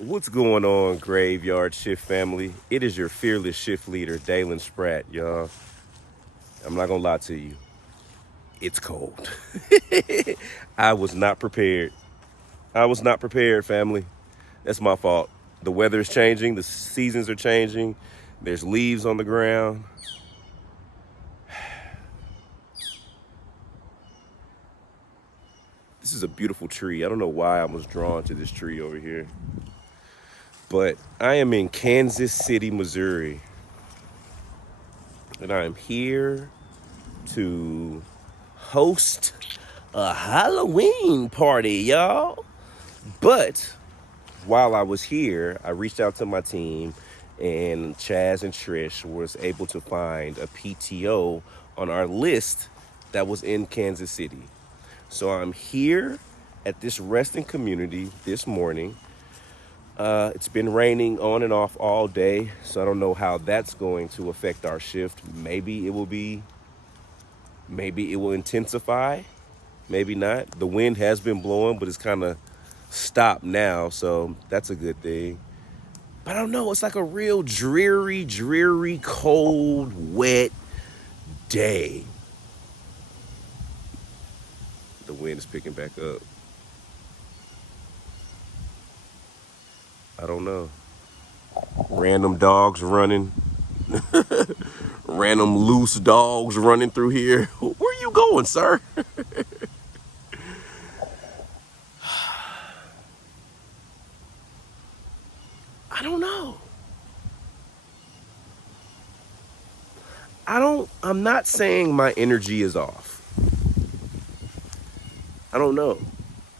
What's going on, Graveyard Shift family? It is your fearless shift leader, Dalen Spratt, y'all. I'm not gonna lie to you. It's cold. I was not prepared. I was not prepared, family. That's my fault. The weather is changing, the seasons are changing, there's leaves on the ground. This is a beautiful tree. I don't know why I was drawn to this tree over here. But I am in Kansas City, Missouri. And I am here to host a Halloween party, y'all. But while I was here, I reached out to my team, and Chaz and Trish was able to find a PTO on our list that was in Kansas City. So I'm here at this resting community this morning. It's been raining on and off all day, so I don't know how that's going to affect our shift. Maybe it will intensify. Maybe not. The wind has been blowing, but it's kind of stopped now, so that's a good thing. But I don't know. It's like a real dreary, cold, wet day. The wind is picking back up. I don't know. Random dogs running. Random loose dogs running through here. Where you going, sir? I don't know. I'm not saying my energy is off. I don't know.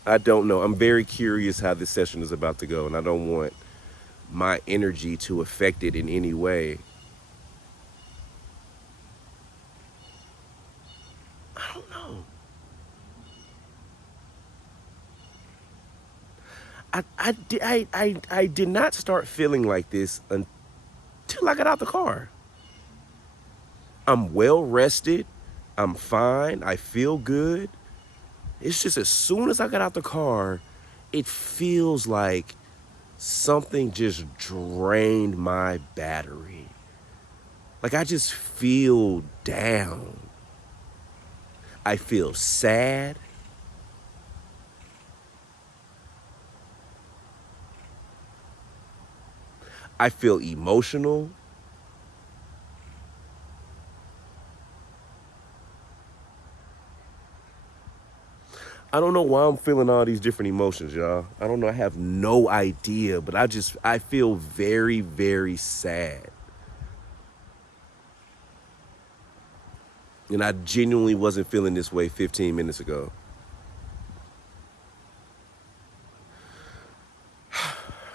I don't know. I'm very curious how this session is about to go, and I don't want my energy to affect it in any way. I don't know. I did not start feeling like this until I got out the car. I'm well rested. I'm fine. I feel good. It's just as soon as I got out the car, it feels like something just drained my battery. Like I just feel down. I feel sad. I feel emotional. I don't know why I'm feeling all these different emotions, y'all. I don't know. I have no idea, but I feel very sad. And I genuinely wasn't feeling this way 15 minutes ago.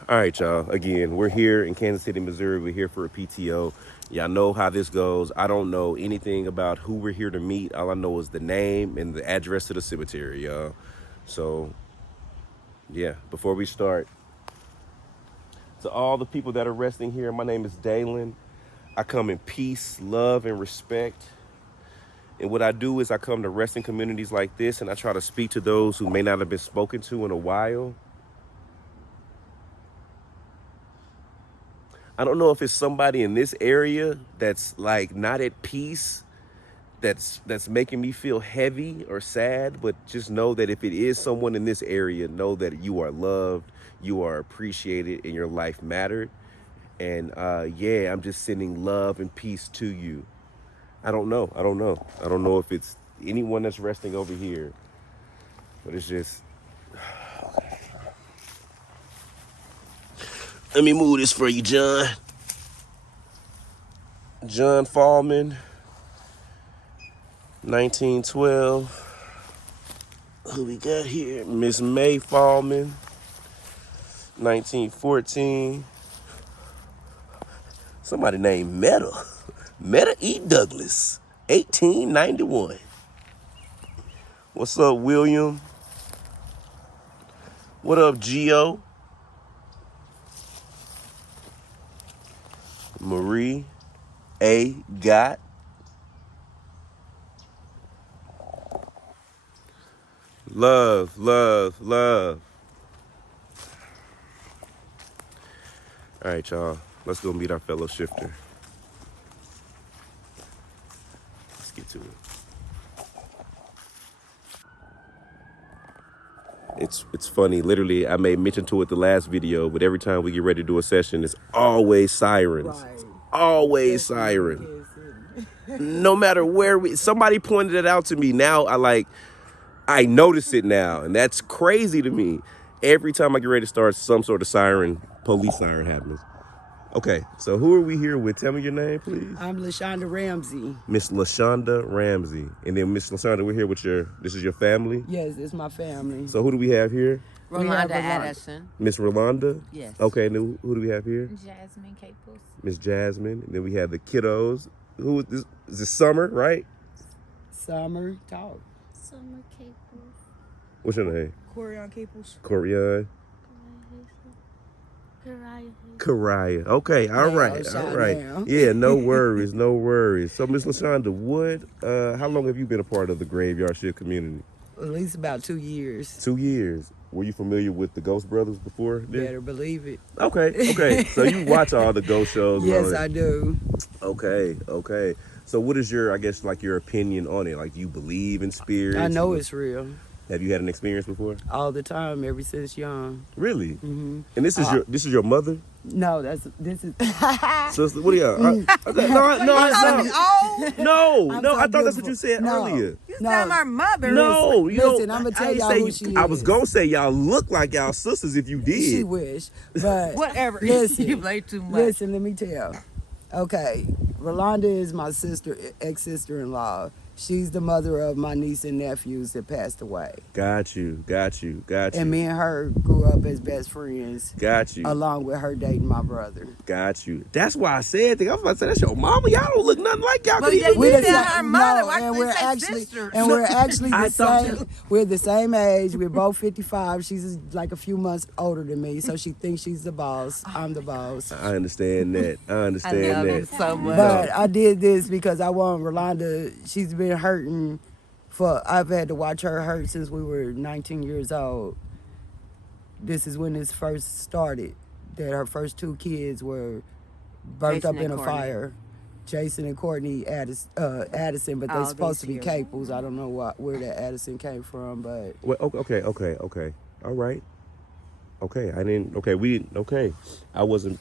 All right, y'all. Again, we're here in Kansas City, Missouri. We're here for a PTO. Y'all know how this goes. I don't know anything about who we're here to meet. All I know is the name and the address to the cemetery, y'all. So, yeah, before we start, to all the people that are resting here, my name is Dalen. I come in peace, love, and respect. And what I do is I come to resting communities like this, and I try to speak to those who may not have been spoken to in a while. I don't know if it's somebody in this area that's like not at peace, that's making me feel heavy or sad, but just know that if it is someone in this area, know that you are loved, you are appreciated, and your life mattered. And yeah, I'm just sending love and peace to you. I don't know. I don't know. I don't know if it's anyone that's resting over here, but it's just. Let me move this for you, John. John Fallman, 1912. Who we got here? Miss May Fallman, 1914. Somebody named Meta E. Douglas, 1891. What's up, William? What up, Geo? Marie A. Gott. Love, love, love. All right, y'all. Let's go meet our fellow shifter. Let's get to it. It's funny. Literally, I made mention to it the last video, but every time we get ready to do a session, it's always sirens. Right. Always siren. No matter where somebody pointed it out to me. Now I notice it now, and that's crazy to me. Every time I get ready to start, some sort of siren, police siren happens. Okay, so who are we here with? Tell me your name, please. I'm LaShonda Ramsey. Miss LaShonda Ramsey. And then Miss LaShonda, we're here with this is your family? Yes, it's my family. So who do we have here? Rolanda Addison. Miss Rolanda? Yes. Okay, and then who do we have here? Jasmine Caples. Miss Jasmine. And then we have the kiddos. Who is this? Is this Summer, right? Summer, talk. Summer Caples. What's your name? Corian Caples. Corian. Karaya. Karaya. Okay, all right. Yeah, no worries, no worries. So, Miss LaShonda, how long have you been a part of the graveyard shift community? At least about 2 years. 2 years. Were you familiar with the Ghost Brothers before this? Better believe it. Okay. So you watch all the ghost shows? Yes, I do. Okay. So what is your opinion on it? Like, do you believe in spirits? I know it's real. Have you had an experience before? All the time, ever since young. Really? Mm-hmm. And this is your mother? No, this is. Sister, what are y'all? No. I thought that's what you said earlier. You said my mother. No, listen, I'm gonna tell y'all who she is. I was gonna say y'all look like y'all sisters if you did. She wish, but Whatever. Listen, You play too much. Listen, let me tell. Okay, Rolanda is my ex-sister-in-law. She's the mother of my niece and nephews that passed away. Got you. And me and her grew up as best friends. Got you. Along with her dating my brother. Got you. That's why I said that. I was about to say, that's your mama. Y'all don't look nothing like y'all. But Could even we be said that. her mother. No, Why and they we're say actually sisters? we're actually I the thought same. We're the same age. We're both 55. She's like a few months older than me, so she thinks she's the boss. I'm the boss. I understand that. I I understand love that. it so much. But I did this because I want Rolanda. She's been hurting. I've had to watch her hurt since we were 19 years old. This is when this first started. That her first 2 kids were burnt Jason up in and a Courtney. fire. Jason and Courtney Addison, but they're All supposed to these be years. Caples. I don't know where that Addison came from, but Well, okay. All right. I wasn't.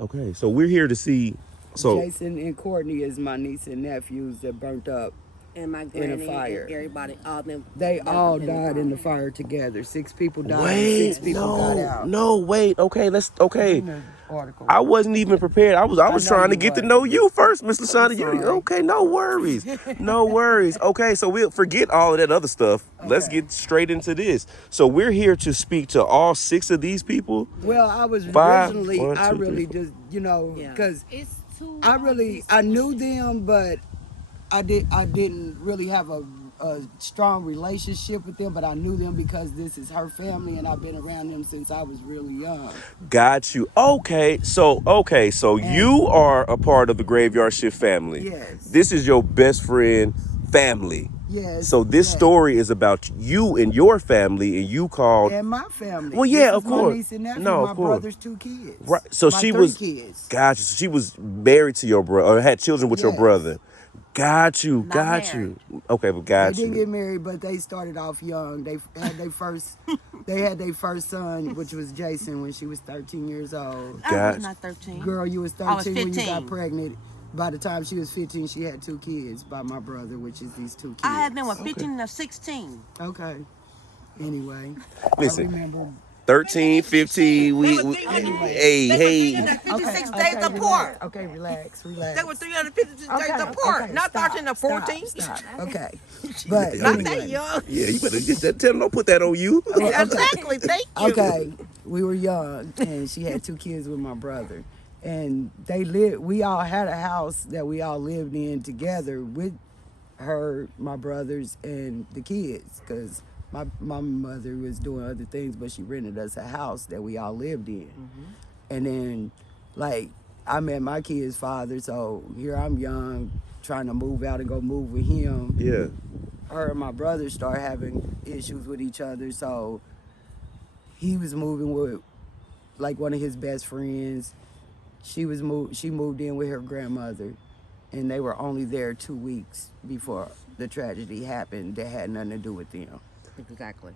Okay, so we're here to see. So Jason and Courtney is my niece and nephews that burnt up. And my In a granny fire. and everybody, all them. They all died in the fire together. 6 people died. and 6 people got out. wait. Okay, In the article. I wasn't even prepared. I was know trying to you get to wasn't. know you first, Miss LaShonda. sorry. Okay, no worries. Okay, so we'll forget all of that other stuff. Let's Okay. get straight into this. So we're here to speak to all 6 of these people. Well, I was Five, originally, one, I two, really three, just, Yeah. because It's two. I knew them, but I didn't really have a strong relationship with them, but I knew them because this is her family, and I've been around them since I was really young. Got you. Okay, so you are a part of the Graveyard Shift family. Yes. This is your best friend family. Yes. So this yes. story is about you and your family, and you called. And my family. Well, yeah, This of is my course. niece and nephew, No, my of course. brother's 2 kids. Right. So My she 3 was. kids. Gotcha. So she was married to your brother, or had children with your Yes. brother. Got you. Not Got married. you. Okay, but They got didn't you. get married, but they started off young. They had their first, son, which was Jason, when she was 13 years old. I Got- was not 13. Girl, you was 13 I was when you got 15. pregnant. By the time she was 15, she had 2 kids by my brother, which is these 2 kids. I had been with 15 or 16. Okay. Anyway, Listen. I remember. 13, 15. We. They were Hey. 356 Okay, days okay, apart. Okay, relax. They were 356 days Okay, apart, okay, not stop, 13 or 14. Stop. Okay. But Not anyway. that young. Yeah, you better get that. Tell them don't put that on you. Exactly. Thank you. Okay, we were young, and she had 2 kids with my brother, and we all had a house that we all lived in together with her, my brothers, and the kids, because my mother was doing other things, but she rented us a house that we all lived in. And then, I met my kid's father, so here I'm young, trying to move out and go move with him. Yeah. Her and my brother started having issues with each other, so he was moving with like one of his best friends. She moved in with her grandmother, and they were only there 2 weeks before the tragedy happened. That had nothing to do with them. Exactly.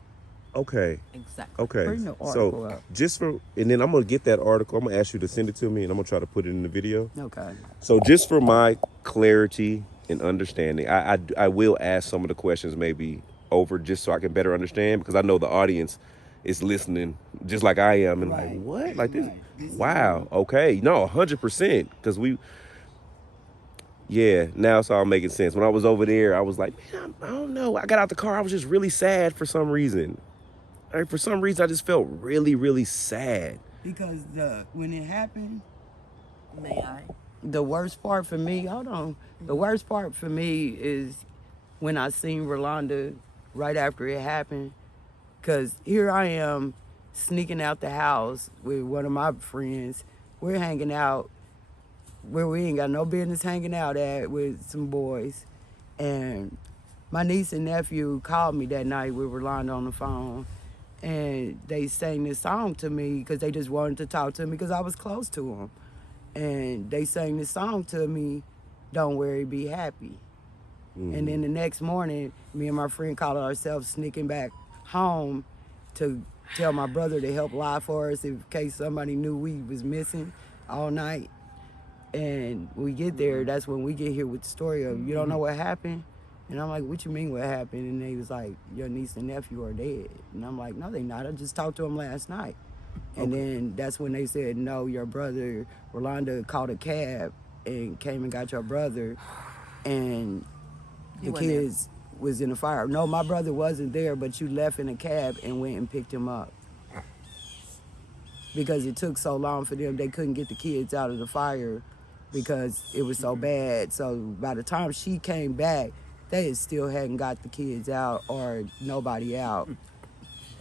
Okay. Exactly. Okay. Bring the article So up. just for, and then I'm gonna get that article. I'm gonna ask you to send it to me, and I'm gonna try to put it in the video. Okay. So just for my clarity and understanding, I will ask some of the questions maybe over just so I can better understand, because I know the audience is listening just like I am and Right. like, what? Like this? Right. This is Wow. Okay. No, 100%. Because yeah, now it's all making sense. When I was over there, I was like, man, I don't know. I got out the car. I was just really sad for some reason. Like, for some reason, I just felt really, really sad. Because when it happened, May I? the worst part for me, hold on. The worst part for me is when I seen Rolanda right after it happened. Because here I am sneaking out the house with one of my friends. We're hanging out where we ain't got no business hanging out at with some boys. And my niece and nephew called me that night with Rolanda on the phone. And they sang this song to me because they just wanted to talk to me because I was close to them. And they sang this song to me, Don't Worry, Be Happy. And then the next morning, me and my friend called ourselves sneaking back home to tell my brother to help lie for us in case somebody knew we was missing all night. And we get there, that's when we get here with the story of, you don't know what happened? And I'm like, what you mean what happened? And they was like, your niece and nephew are dead. And I'm like, no, they not. I just talked to them last night. And then that's when they said, no, your brother, Rolanda, called a cab and came and got your brother. And the wasn't there. kids was in the fire. No, my brother wasn't there, but you left in a cab and went and picked him up. Because it took so long for them, they couldn't get the kids out of the fire because it was so bad. So by the time she came back, they still hadn't got the kids out or nobody out.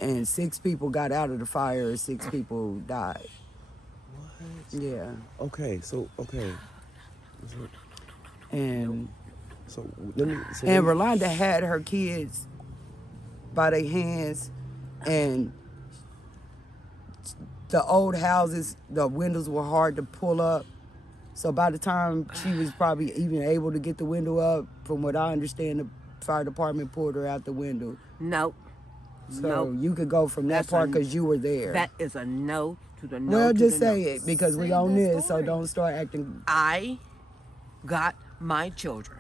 And 6 people got out of the fire, 6 people died. What? Yeah. Okay, so, okay. And So, let me. So And let me- Rolanda had her kids by their hands, and the old houses, the windows were hard to pull up. So by the time she was probably even able to get the window up, from what I understand, the fire department pulled her out the window. No. So Nope. you could go from that That's part a- because you were there. That is a no to the no. Well, to just the say no. it because we on this, so don't start acting. I got my children.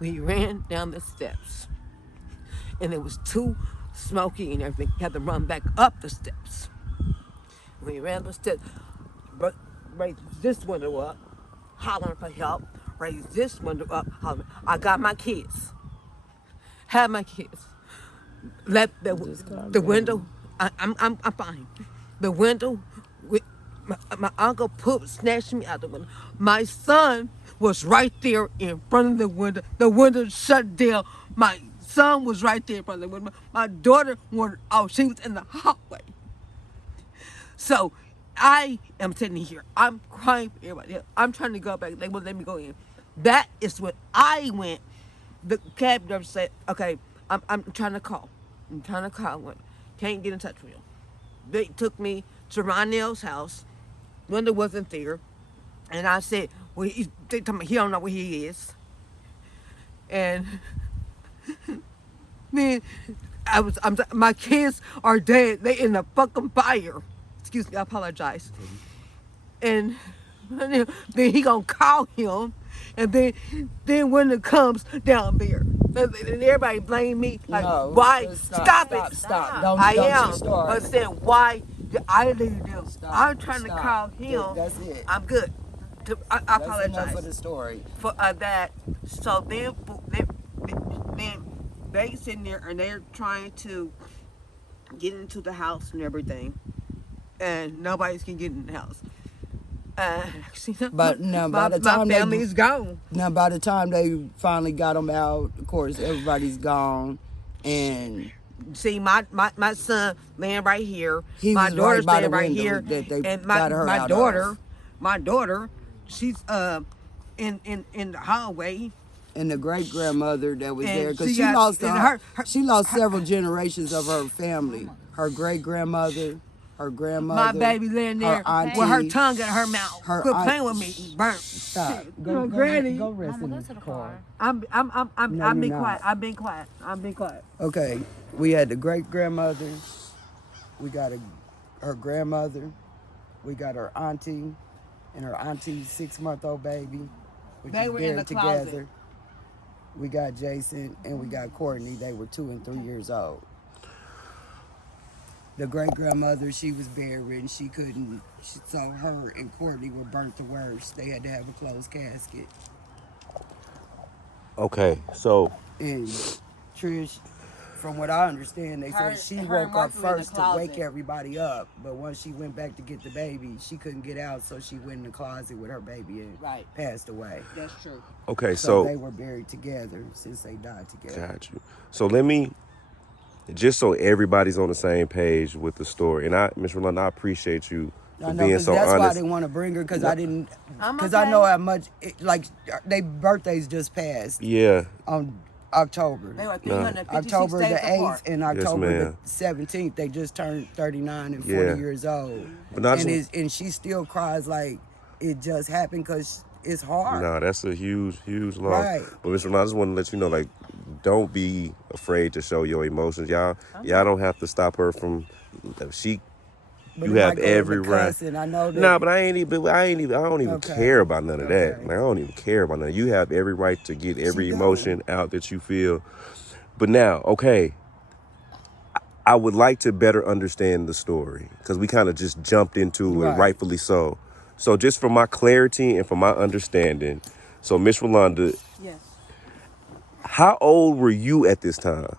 We ran down the steps, and it was too smoky and everything. Had to run back up the steps. We ran the steps, but raised this window up, hollering for help. Raised this window up, hollering. I got my kids. Had my kids. Let the window. I'm fine. The window. My uncle snatched me out the window. My son was right there in front of the window. The window shut down. My son was right there in front of the window. My daughter was out. She was in the hallway. So I am sitting here. I'm crying for everybody else. I'm trying to go back. They won't let me go in. That is when I went. The cab driver said, okay, I'm trying to call. I'm trying to call. Can't get in touch with him. They took me to Ronell's house. Linda wasn't there. And I said, well, they told me he don't know where he is. And then my kids are dead. They in the fucking fire. Excuse me, I apologize. And then he gonna call him. And then when it comes down there, and everybody blame me. Like, No, why? just Stop it. Stop. Don't I you am. start. But saying, why did I leave them? Stop. I'm trying to Stop. call him. That's it. I'm good. I That's enough apologize for the story. for that. So then they sitting there and they're trying to get into the house and everything, and nobody's can get in the house. But now, by the my time family's gone. Now, by the time they finally got them out, of course, everybody's gone, and See, my son laying right here. He My was daughter's right by the laying right window here, that they and got her out of. my daughter, she's in the hallway. and the great grandmother that was And there, because she she got- lost and her- she lost several generations of her family. Her great grandmother, her grandmother, My baby laying there her auntie, with her tongue in her mouth. her Quit aunt- playing with me. Burnt. Stop. Your granny. Go rest Mama, in go the to the car. car. I'm No, being you're quiet. not. I'm being quiet. I'm being quiet. Okay, we had the great grandmother. We got her grandmother. We got her auntie, and her auntie's 6-month-old baby. Which They is were in buried the closet. together. We got Jason and we got Courtney. They were 2 and 3 years old. The great grandmother, she was bedridden. She couldn't. So her and Courtney were burnt the worst. They had to have a closed casket. Okay, so And Trish, from what I understand, they Her- said she her woke and up Martha were in the first to wake closet. everybody up. But once she went back to get the baby, she couldn't get out, so she went in the closet with her baby and Right. passed away. That's true. okay, So they so were buried together since they died together. got you. So let me, just so everybody's on the same page with the story, and Miss Rolanda, I appreciate you I for know, being because so that's why I honest. didn't want to bring her, because I didn't, I'm because I okay. know how much, like, their birthdays just passed Yeah, on October. They were 356 October days the 8th apart. and October ma'am. the 17th, they just turned 39 and 40 Yeah. years old. But not and, just- and she still cries like it just happened because it's hard. nah, that's a huge loss. Right. But Miss Rolanda, I just want to let you know, like, don't be afraid to show your emotions. Y'all don't have to stop her from, she, But you it have might go every into right. cussing. I know that. Nah, but I don't even Okay. care about none of that. Okay. Like, I don't even care about none. You have every right to get every gone. emotion out that you feel. But now, okay, I would like to better understand the story because we kind of just jumped into it, Right. rightfully so. So just for my clarity and for my understanding, so Miss Rolanda, Yes. how old were you at this time?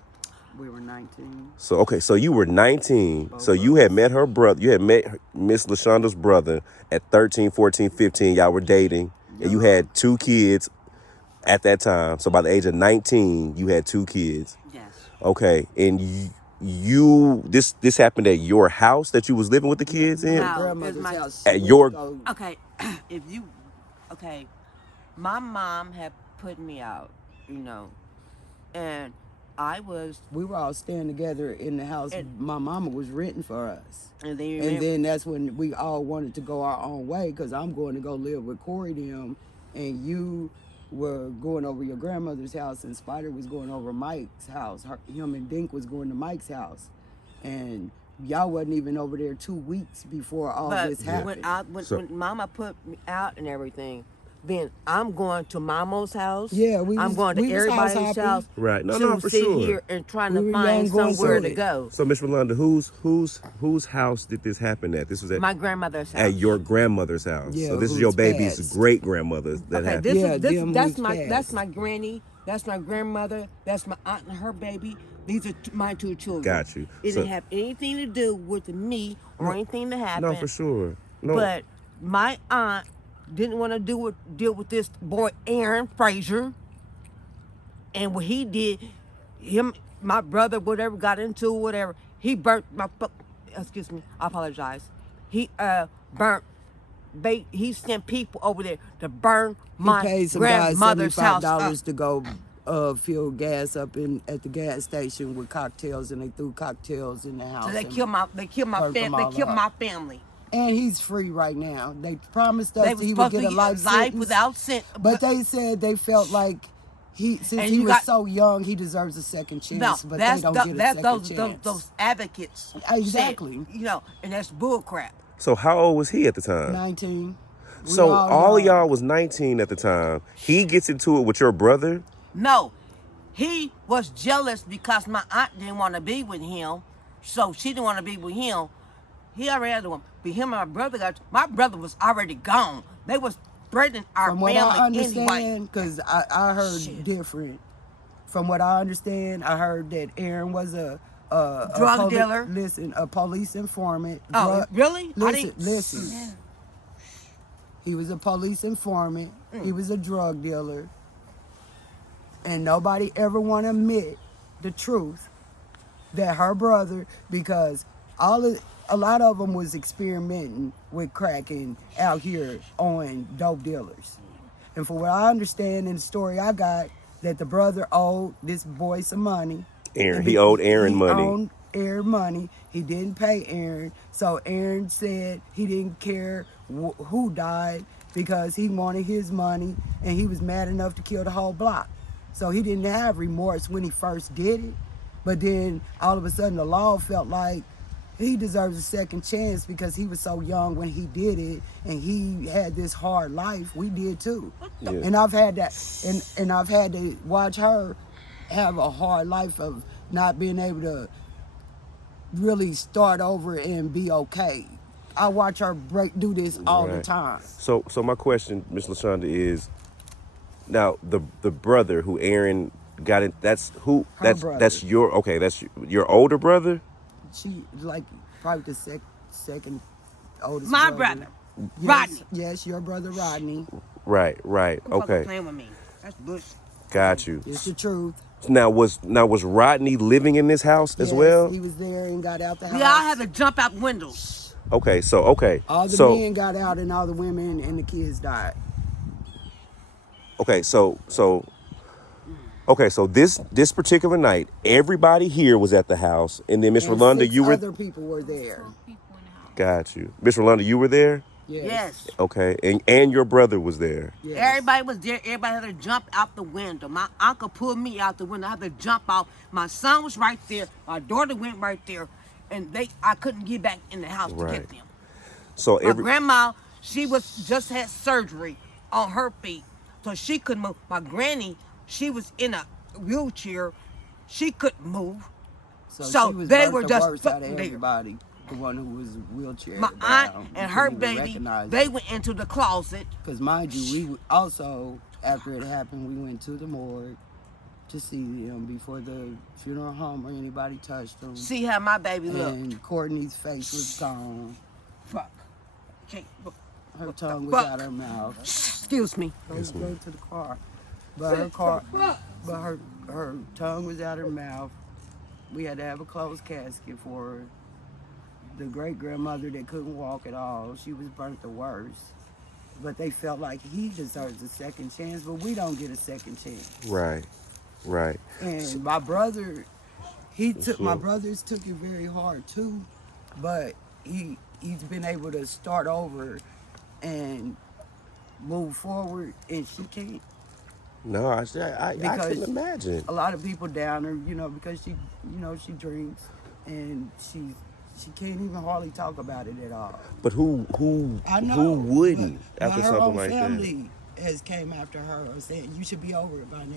We were 19. So, okay, so you were 19. So you had met her brother. You had met Miss LaShonda's brother at 13, 14, 15. Y'all were dating. And you had 2 kids at that time. So by the age of 19, you had 2 kids. Yes. Okay. And this happened at your house that you was living with the kids in? No. Grandmother's my- house. At She went your- to go- Okay, okay, my mom had put me out, and I was, We were all staying together in the house And- my mama was renting for us. and then And then that's when we all wanted to go our own way, because I'm going to go live with Corey them, and you were going over your grandmother's house, and Spider was going over Mike's house. Him and Dink was going to Mike's house. And y'all wasn't even over there 2 weeks before all but this happened. So- when Mama put me out and everything, then I'm going to Mama's house. Yeah, I'm was going to house everybody's hopping. house. Right. No, to no, for sit sure. here and trying We to were find young going somewhere through to it. go. So Miss Rolanda, whose house did this happen at? This was at My grandmother's house. at your grandmother's house. Yeah, So this is who's your baby's passed. great grandmother that Okay, happened. this Yeah, is this, them that's who's my passed. that's my granny, that's my grandmother, that's my aunt and her baby. These are my 2 children. Got you. It So- didn't have anything to do with me or anything that happened. No, for sure. No. But my aunt didn't want to deal with this boy Aaron Frazier, and what he did, my brother, whatever got into whatever, he burnt my. Excuse me, I apologize. He burnt. He sent people over there to burn my He paid some guys grandmother's house $75 up. to go fill gas up at the gas station with cocktails, and they threw cocktails in the house. So they and killed my burnt them all up. my family. And he's free right now. They promised us They that were he would supposed get to a get life sentence, without sentence. but they said they felt like since And he you was got- so young, he deserves a second chance. No, but that's they don't get a that's second chance. those advocates. Exactly. Said, and that's bull crap. So how old was he at the time? 19. We So all young. y'all was 19 at the time. He gets into it with your brother. No, he was jealous because my aunt didn't want to be with him, so she didn't want to be with him. He already had one. But him and my brother was already gone. They was threatening our From what family I anyway. understand, because I heard Shit. different. From what I understand, I heard that Aaron was a Drug dealer. Listen, a police informant. Oh, really? I Listen, didn't- listen. He was a police informant. He was a drug dealer. And nobody ever want to admit the truth that her brother, because a lot of them was experimenting with cracking out here on dope dealers. And for what I understand in the story I got, that the brother owed this boy some money. Aaron. And He owed Aaron he money. owed Aaron money. He didn't pay Aaron. So Aaron said he didn't care who died because he wanted his money and he was mad enough to kill the whole block. So he didn't have remorse when he first did it. But then all of a sudden the law felt like he deserves a second chance because he was so young when he did it and he had this hard life. We did too. Yeah. And I've had that, and I've had to watch her have a hard life of not being able to really start over and be okay. I watch her do this all the Right. time. So my question, Miss LaShonda, is now the brother who Aaron got in. That's who. Her That's brother. that's your older brother. She like probably the second oldest My brother. brother, Yes, Rodney. yes, your brother Rodney. Right. Who fucking Okay. playing with me? That's bush. Got you. It's the truth. Now was Rodney living in this house as Yes, well? he was there and got out the house. We all had to jump out windows. Okay. All the So men got out and all the women and the kids died. okay. So this particular night, everybody here was at the house, and then Miss And Rolanda, 6 you were. other people were there. 4 people in the house. Got you. Miss Rolanda, you were there. Yes. Okay, and your brother was there. Yes. Everybody was there. Everybody had to jump out the window. My uncle pulled me out the window. I had to jump out. My son was right there. My daughter went right there, and I couldn't get back in the house to Right. get them. So My grandma, she just had surgery on her feet, so she couldn't move. My granny, she was in a wheelchair. She couldn't move. So she was they burnt were the just worst out of sitting there. everybody. The one who was wheelchair My aunt and her baby, They they went into the closet. because mind you, we also after it happened, we went to the morgue to see them before the funeral home or anybody touched them. See how my baby looked. And Courtney's face was gone. Fuck. Can't- Her tongue was fuck? out her mouth. Excuse me. Go to the car. But her tongue was out her mouth. We had to have a closed casket for her. The great grandmother that couldn't walk at all, she was burnt the worst. But they felt like he deserves a second chance, but we don't get a second chance. right. And my brother, my Sure. brothers took it very hard too, but he's been able to start over and move forward, and she can't. No, I Because couldn't imagine. A lot of people down her, because she drinks and she can't even hardly talk about it at all. But who I know. who wouldn't but after her something own like family has came after her saying you should be over it by now.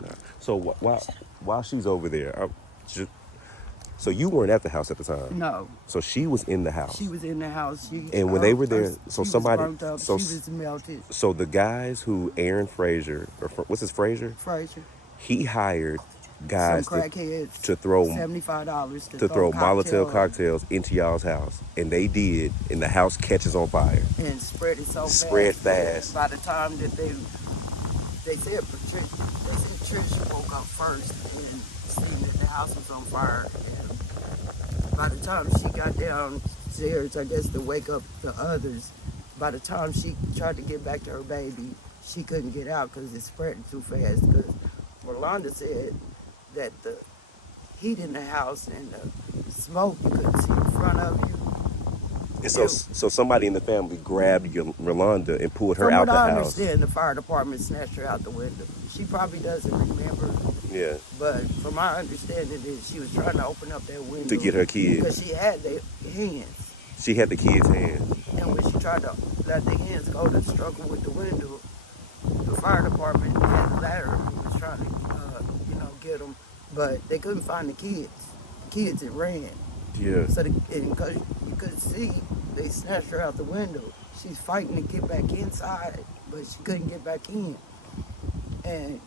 that? No. So while she's over there, so you weren't at the house at the time. No, So she was in the house. she was in the house. And when they were there, so she somebody- was burnt up, so- she was melted. So the guys who Aaron Frazier, what's his Frazier? Frazier, He hired some guys crackheads to throw $75 to throw Molotov cocktails into y'all's house, and they did, and the house catches on fire. and spread it so Spread fast. fast. By the time that they said Patricia woke up first and seen that the house was on fire. And by the time she got downstairs, I guess to wake up the others, by the time she tried to get back to her baby, she couldn't get out because it spread too fast. Because Rolanda said that the heat in the house and the smoke, you couldn't see in front of you. And so somebody in the family grabbed Rolanda and pulled her From out what the I house. understand, the fire department snatched her out the window. She probably doesn't remember, Yeah. but from my understanding is she was trying to open up that window To get her kids. because she had their hands, She had the kids' hands. and when she tried to let the hands go to struggle with the window, the fire department had a ladder and was trying to, get them, but they couldn't find the kids. The kids had ran, Yeah. so because you could see, they snatched her out the window. She's fighting to get back inside, but she couldn't get back in. And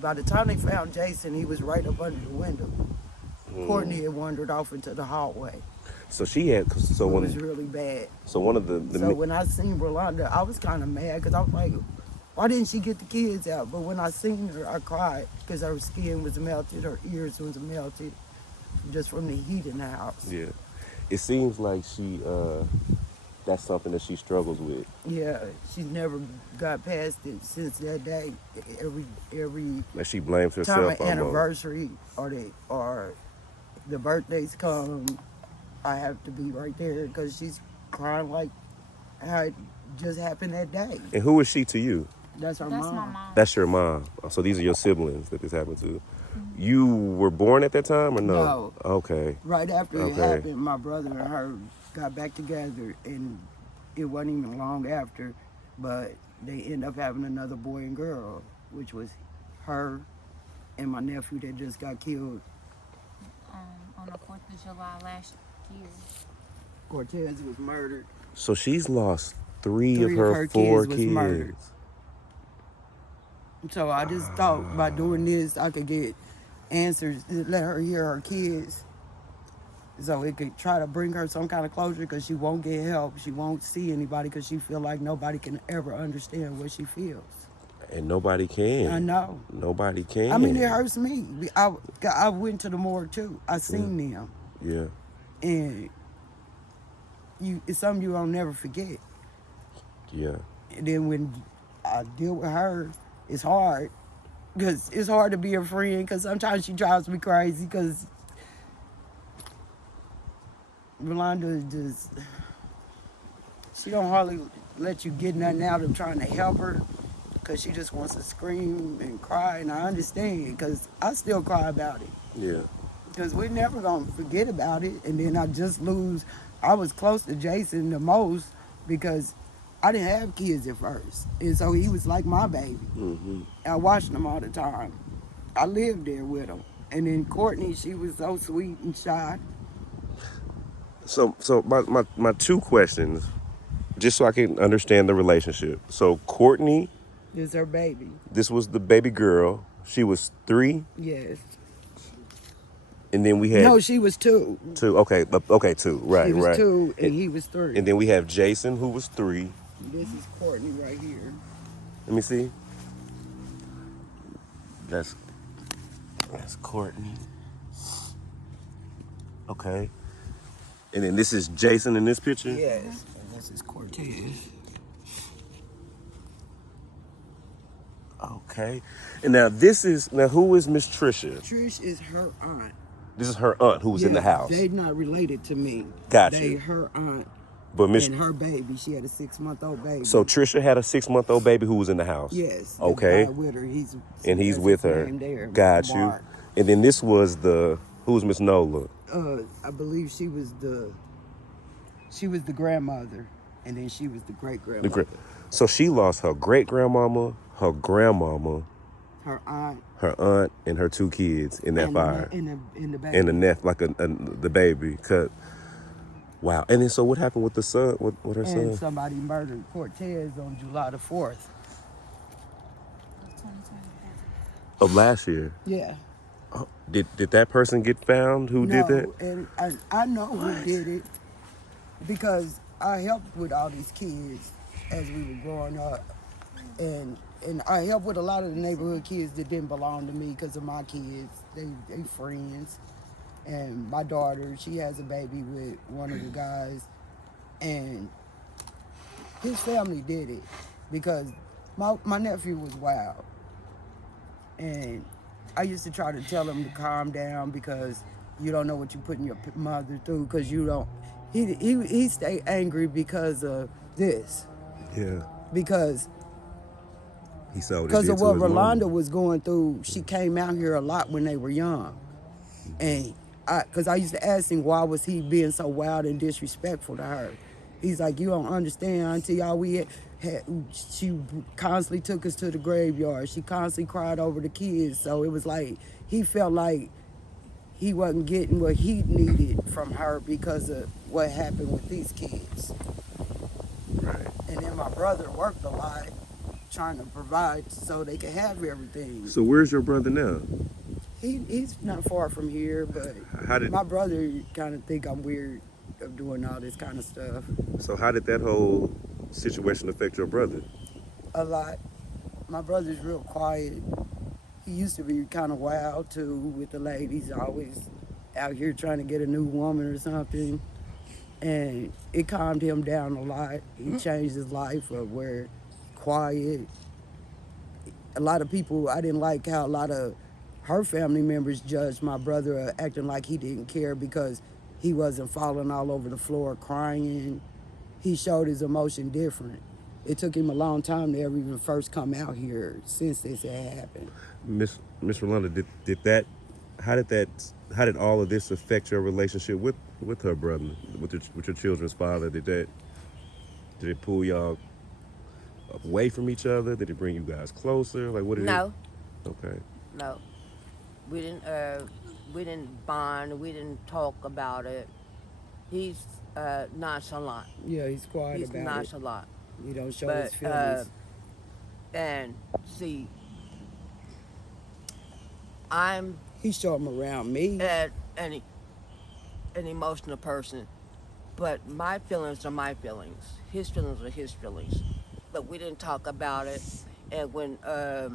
by the time they found Jason, he was right up under the window. Courtney had wandered off into the hallway. So she had. So It when. was really bad. So one of the So when I seen Rolanda, I was kind of mad because I was like, why didn't she get the kids out? But when I seen her, I cried because her skin was melted, her ears was melted, just from the heat in the house. Yeah. It seems like she. That's something that she struggles with. Yeah, she never got past it since that day. Every Like she blames time herself of almost. anniversary or the birthdays come, I have to be right there because she's crying like how it just happened that day. And who is she to you? That's her That's my mom. mom. That's your mom. So these are your siblings that this happened to. You were born at that time or no? No. Okay. Right after it Okay. happened, my brother and her got back together, and it wasn't even long after, but they ended up having another boy and girl, which was her and my nephew that just got killed. On the 4th of July last year. Cortez was murdered. So she's lost three Three of of her her four kids was murdered. kids. So I just thought by doing this, I could get answers, let her hear her kids, so it could try to bring her some kind of closure, because she won't get help. She won't see anybody because she feel like nobody can ever understand what she feels. And nobody can. I know. Nobody can. I mean, it hurts me. I went to the morgue too. I seen them, Yeah. and it's something you don't never forget. Yeah. And then when I deal with her, it's hard, because it's hard to be a friend, because sometimes she drives me crazy, because Rolanda just, she don't hardly let you get nothing out of trying to help her, because she just wants to scream and cry, and I understand, because I still cry about it, Yeah. because we're never going to forget about it. And then I was close to Jason the most, because I didn't have kids at first, and so he was like my baby. Mm-hmm. I watched him all the time. I lived there with him. And then Courtney, she was so sweet and shy. So my two questions, just so I can understand the relationship. So Courtney, This is her baby. this was the baby girl. She was 3, Yes. and then we had No, she was 2. 2. Okay, 2. Right, She was right. 2 and he was 3. And then we have Jason, who was 3. This is Courtney right here. Let me see. That's Courtney. Okay. And then this is Jason in this picture? Yes. And this is Cortez. Okay. And now who is Miss Trisha? Trish is her aunt. This is her aunt who was in the house. They're not related to me. Got They you. her aunt But Miss and her baby. She had a 6-month-old baby. So Trisha had a 6-month-old baby who was in the house. Yes. Okay. Died with her. He's And with that's his her. name there, Got you. Mark. And then this was who's Miss Nola? I believe she was the grandmother, and then she was the great grandmother. So she lost her great grandmama, her grandmama, Her aunt, her aunt, and her 2 kids in that and fire. in the baby. In the neck, like the baby cut. Wow. And then so what happened with the son? With her And son? somebody murdered Cortez on July the 4th. Of 2024. Of last year. Yeah. Did that person get found who did that? And I know who did it, because I helped with all these kids as we were growing up, and I helped with a lot of the neighborhood kids that didn't belong to me because of my kids. They friends, and my daughter, she has a baby with one of the guys, and his family did it because my nephew was wild, and I used to try to tell him to calm down, because you don't know what you're putting your mother through, because you don't. He stayed angry because of this, Yeah. because He saw of what Rolanda was going through. She came out here a lot when they were young, and because I used to ask him why was he being so wild and disrespectful to her. He's like, you don't understand, Auntie. All we had, she constantly took us to the graveyard. She constantly cried over the kids. So it was like he felt like he wasn't getting what he needed from her because of what happened with these kids. Right. And then my brother worked a lot trying to provide so they could have everything. So where's your brother now? He's not far from here, but my brother kind of think I'm weird of doing all this kind of stuff. So how did that whole situation affect your brother? A lot. My brother's real quiet. He used to be kind of wild too with the ladies, always out here trying to get a new woman or something. And it calmed him down a lot. He changed his life of where quiet. A lot of people, I didn't like how a lot of her family members judged my brother acting like he didn't care because he wasn't falling all over the floor crying. He showed his emotion different. It took him a long time to ever even first come out here since this had happened. Miss Rolanda, how did all of this affect your relationship with her brother, with your children's father? Did it pull y'all away from each other? Did it bring you guys closer? Like, what did No, it? Okay. no. We didn't bond. We didn't talk about it. He's nonchalant. Yeah, he's quiet He's about it. nonchalant. He don't show But his feelings. and see, I'm He show him around me. an emotional person, but my feelings are my feelings. His feelings are his feelings. But we didn't talk about it, and when I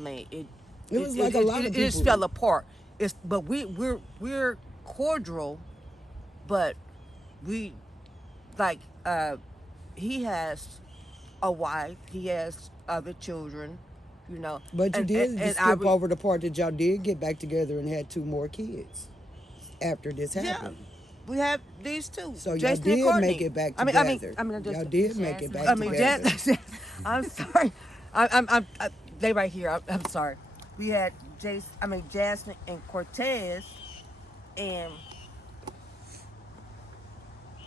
mean It was like a lot of it just people- fell apart. But we're cordial, but we like he has a wife, he has other children, you know. But you and- did and I skip re- over the part that y'all did get back together and had 2 more kids after this Yeah, happened. we have these two. So y'all Jason and did Courtney. make it back I together. mean, just, y'all did make it back I mean, together. I'm sorry. They right here. I'm sorry. We had Jasmine and Cortez, and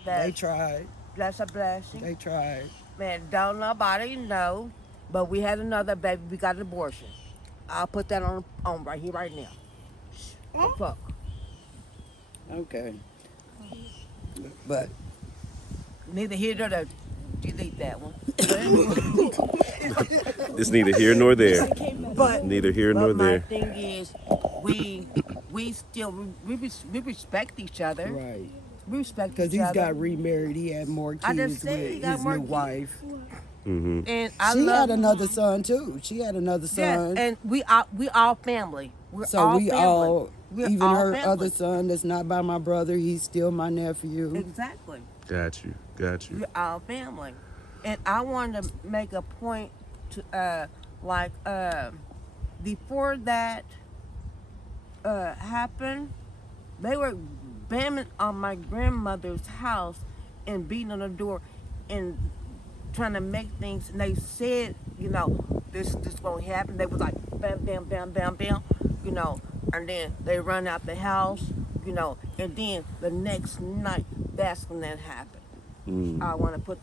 They tried. That's a blessing. They tried. Man, don't nobody know, but we had another baby. We got an abortion. I'll put that on right here, right now. Oh. Fuck. Okay. But Neither here nor there. Delete that one. It's neither here nor there. But Neither here but nor my there. thing is, we still we respect each other. right. We respect Because each he's other. got remarried. He had more I kids just said he with got his more new kids. wife. And I She love had another son too. She had another son. Yes, and we all family. We're so all we family. all, We're even all her family. other son that's not by my brother, he's still my nephew. Exactly. Got you. We're all family. And I wanted to make a point to before that happened, they were bamming on my grandmother's house and beating on the door and trying to make things, and they said, you know, this won't happen. They was like bam, bam, bam, bam, bam, you know, and then they run out the house, you know, and then the next night, that's when that happened. I want to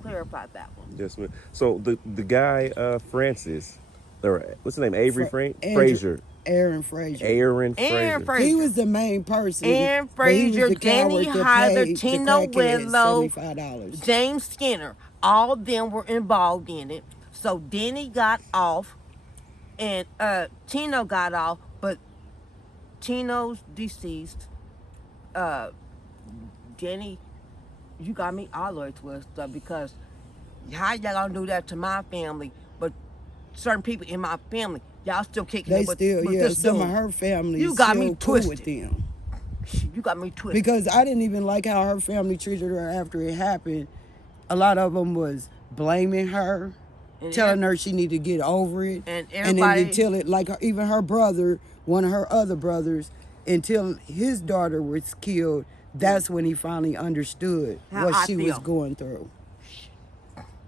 clarify that one. Yes, ma'am. So the guy Francis, or what's his name? Avery Frazier. Aaron Frazier. Aaron Aaron Frazier. Frazier. He was the main person. Aaron but he was Frazier, the Danny coward that Hyder, paid the Tino crackhead Willow, $75. James Skinner, all of them were involved in it. So Denny got off, and Tino got off, but Tino's deceased. Denny, you got me all the way twisted up because how y'all gonna do that to my family? But certain people in my family, y'all still kicking They it with still, yeah, this some dude. of her family You got still me cool with twisted. them. You got me twisted. Because I didn't even like how her family treated her after it happened. A lot of them was blaming her, And telling her she needed to get over it. And then everybody- until it, like even her brother, one of her other brothers, until his daughter was killed, that's when he finally understood How what I she was feel. going through.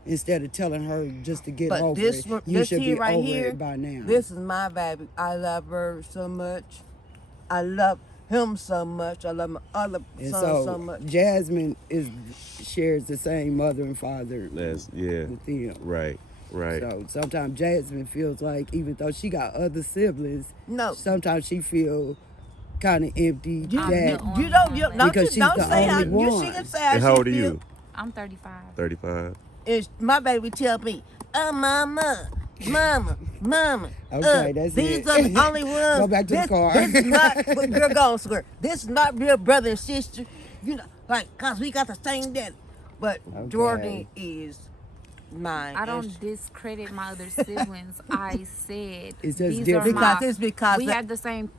Instead of telling her just to get But over this it, one, you this should here be right over here, it by now. this is my baby. I love her so much. I love him so much. I love my other and son so much. Jasmine shares the same mother and father That's yeah. with them. Right. So sometimes Jasmine feels like, even though she got other siblings, No. sometimes she feel kind of empty. I'm that the only You don't, one you left. don't, Because you don't she's the say how only you one. she can say how And how she old are feel. you? I'm 35. 35. Is my baby tell me, oh mama, Okay, that's these it. are the only ones. Go back to the car. This is not, girl, go on, square. This is not real brother and sister. You know, like, cause we got the same daddy. But Okay. Jordan is mine. I and don't discredit my other siblings. I said It's just these different. are my, Because it's because we the have the same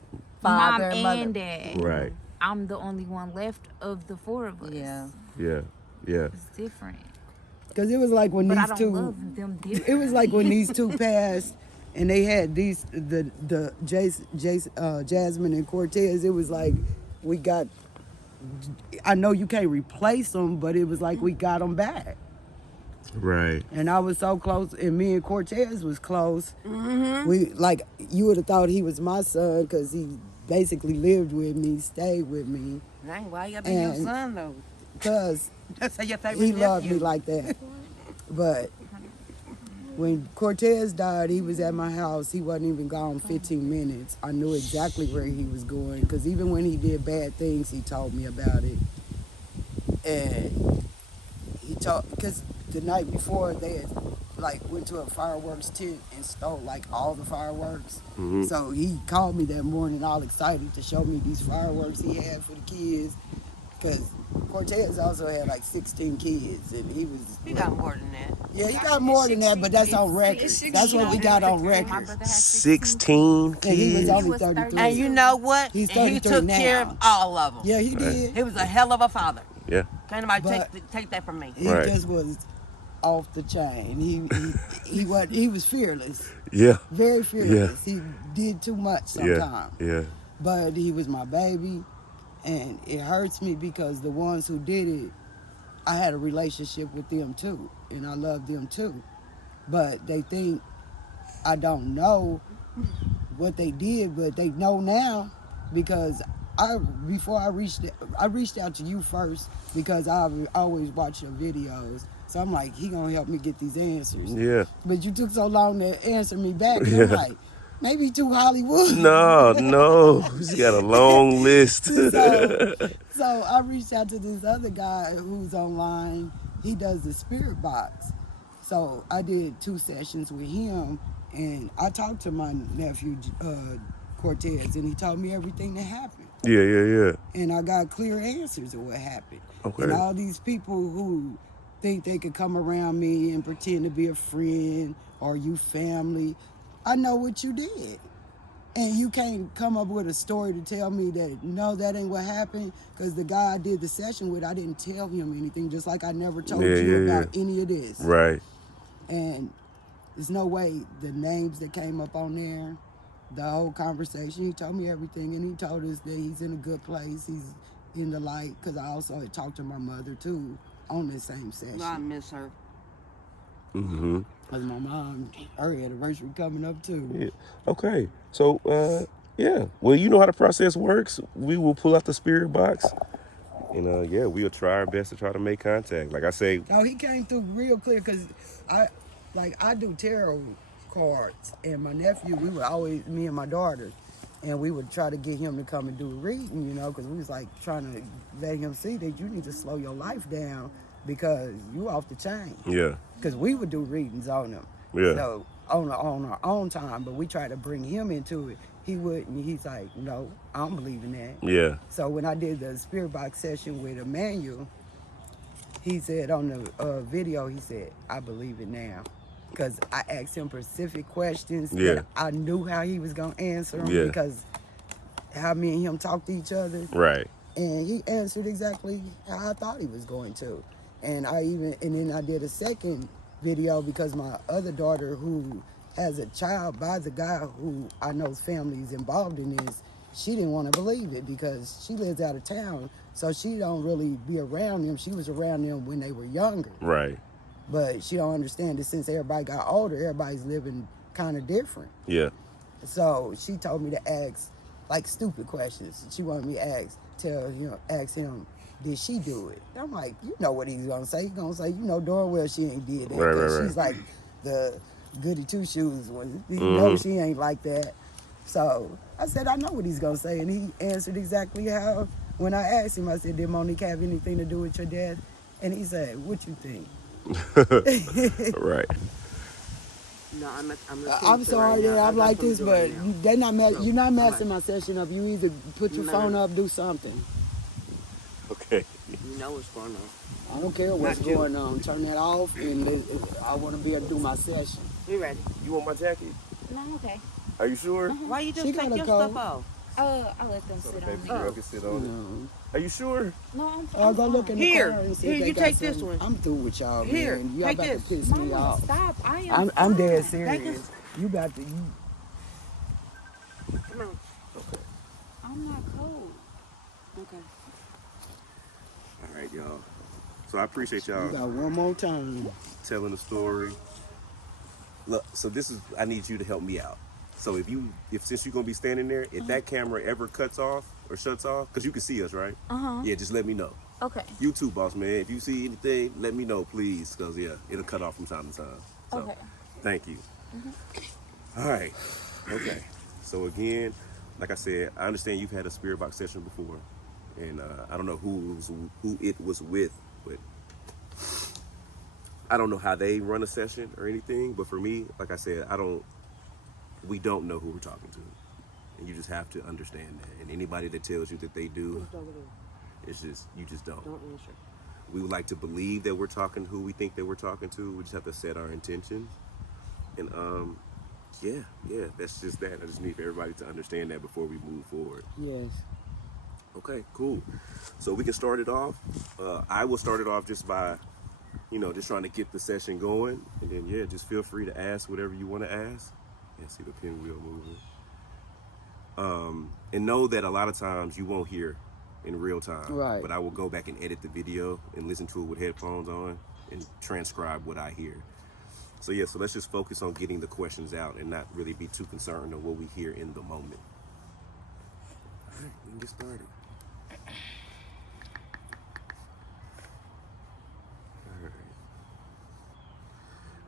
father mom and mother. and dad. Right. I'm the only one left of the 4 of us. Yeah. Yeah. Yeah. It's different. Because it was like when But I these don't two, love them different. it was like when these two passed, And they had Jasmine and Cortez. It was like we got. I know you can't replace them, but it was like we got them back. Right. And I was so close, and me and Cortez was close. Mm-hmm. We like you would have thought he was my son because he basically lived with me, stayed with me, Dang, why you be your And- son though? cause That's your favorite he loved me nephew. like that. But when Cortez died, he was at my house. He wasn't even gone 15 minutes. I knew exactly where he was going because even when he did bad things, he told me about it. And he told, because the night before they had like went to a fireworks tent and stole like all the fireworks. Mhm. So he called me that morning all excited to show me these fireworks he had for the kids. Because Cortez also had like 16 kids, and he was. He got more than that. Yeah, he got more than that, but that's on record. That's what we got on My record. brother has 16 And he was kids. only was 33. And you know what? He's And he 33 took care now. of all of them. Yeah, he did. He was a hell of a father. Yeah. Can't nobody But- take that from me. He Right. just was off the chain. He was fearless, Yeah. very fearless. He did too much sometimes. Yeah. But he was my baby, and it hurts me because the ones who did it, I had a relationship with them too, and I love them too. But they think I don't know what they did, but they know now because before I reached out to you first because I always watch your videos. So I'm like, he gonna help me get these answers. Yeah. But you took so long to answer me back, and I'm Yeah. like, maybe he too Hollywood. No. He's got a long list. So I reached out to this other guy who's online. He does the spirit box. So I did 2 sessions with him, and I talked to my nephew Cortez, and he told me everything that happened. Yeah. And I got clear answers of what happened. Okay. And all these people who think they could come around me and pretend to be a friend or you family, I know what you did. And you can't come up with a story to tell me that, no, that ain't what happened, because the guy I did the session with, I didn't tell him anything, just like I never told you about any of this. Right. And there's no way the names that came up on there, the whole conversation, he told me everything, and he told us that he's in a good place, he's in the light, because I also had talked to my mother, too, on this same session. I miss her. Mm-hmm. Because my mom, her anniversary coming up, too. Yeah. Okay. So, yeah. Well, you know how the process works. We will pull out the spirit box. And, yeah, we'll try our best to try to make contact. Like I say, No, he came through real clear because I do tarot cards, and my nephew, we would always, me and my daughter, and we would try to get him to come and do a reading, you know, because we was like trying to let him see that you need to slow your life down because you off the chain. yeah. Because we would do readings on him. Yeah. So on our own time, but we tried to bring him into it. He wouldn't. He's like, no, I don't believe in that. Yeah. So when I did the spirit box session with Emmanuel, he said on the video, he said, I believe it now. Because I asked him specific questions Yeah. that I knew how he was going to answer them Yeah. because how me and him talk to each other. Right. And he answered exactly how I thought he was going to. And then I did a second video because my other daughter, who has a child by the guy who I know's family is involved in this, she didn't want to believe it because she lives out of town, so she don't really be around them. She was around them when they were younger, Right. but she don't understand that since everybody got older, everybody's living kind of different. Yeah. So she told me to ask like stupid questions. She wanted me to ask him, did she do it? I'm like, you know what he's gonna say. He's gonna say, you know darn well she ain't did that. Right, 'Cause right. She's like the goody two shoes one. You know she ain't like that. So I said, I know what he's gonna say, and he answered exactly how. When I asked him, I said, did Monique have anything to do with your dad? And he said, what you think? Right. No, I'm sorry that I'm like this, but they're not. You're not messing my session up. You either put your No. phone up, do something. Okay. You know what's going on. I don't care what's Not you. going on. Turn that off, and I want to be able to do my session. You ready? You want my jacket? No, I'm okay. Are you sure? Why you just She take gotta your go. stuff off? I let them sit on me. can sit on No. Are you sure? No, I'm I'll go look in the Here. car and see Here, if they you got take this something. one. I'm through with y'all, Here, man. Y'all take about this. to piss me Mama, off. stop. I am I'm dead fine. Take serious. this. You about to, you, Come on. I'm not cold. Okay. All right, y'all. So I appreciate you y'all got one more time. telling the story. Look, so I need you to help me out. So since you're gonna be standing there, if that camera ever cuts off or shuts off, because you can see us, right? Yeah, just let me know. Okay. You too, boss man. If you see anything, let me know, please, because yeah, it'll cut off from time to time. So, Okay. thank you. All right. Okay. So again, like I said, I understand you've had a spirit box session before, and I don't know who it was with, but I don't know how they run a session or anything. But for me, like I said, we don't know who we're talking to, and you just have to understand that. And anybody that tells you that they do, it's just you just don't. Don't answer. We would like to believe that we're talking to who we think that we're talking to. We just have to set our intentions. And yeah, that's just that. I just need for everybody to understand that before we move forward. Yes. Okay, cool. So we can start it off. I will start it off just by, just trying to get the session going. And then, yeah, just feel free to ask whatever you want to ask. Yeah, see the pinwheel moving. And know that a lot of times you won't hear in real time. Right. But I will go back and edit the video and listen to it with headphones on and transcribe what I hear. So yeah, so let's just focus on getting the questions out and not really be too concerned on what we hear in the moment. All right, we can get started. All right.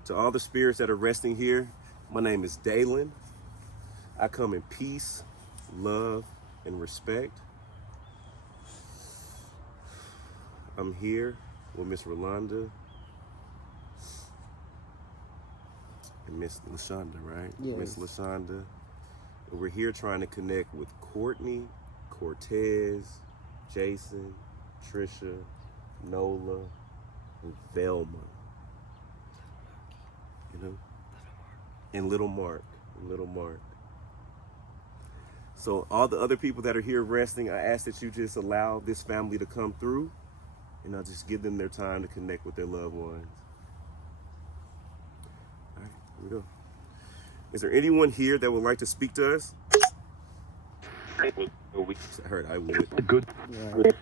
To all the spirits that are resting here, my name is Dalen. I come in peace, love, and respect. I'm here with Miss Rolanda and Miss LaShonda, right? Yes. Miss LaShonda. And we're here trying to connect with Courtney, Cortez, Jason, Trisha, Nola, and Velma. And Little Mark. So all the other people that are here resting, I ask that you just allow this family to come through, and I'll just give them their time to connect with their loved ones. All right, here we go. Is there anyone here that would like to speak to us? I heard I would. Good. Right.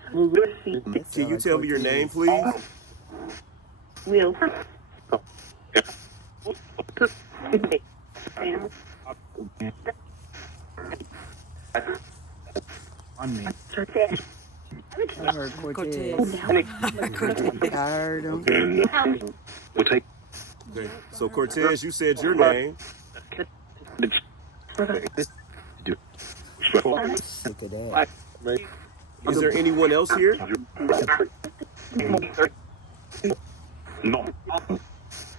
Can you tell me your name, please? Will. On me. I heard Cortez. Cortez. I heard him. Okay. We'll take. Okay. So Cortez, you said your name. Look at that. Is there anyone else here? No.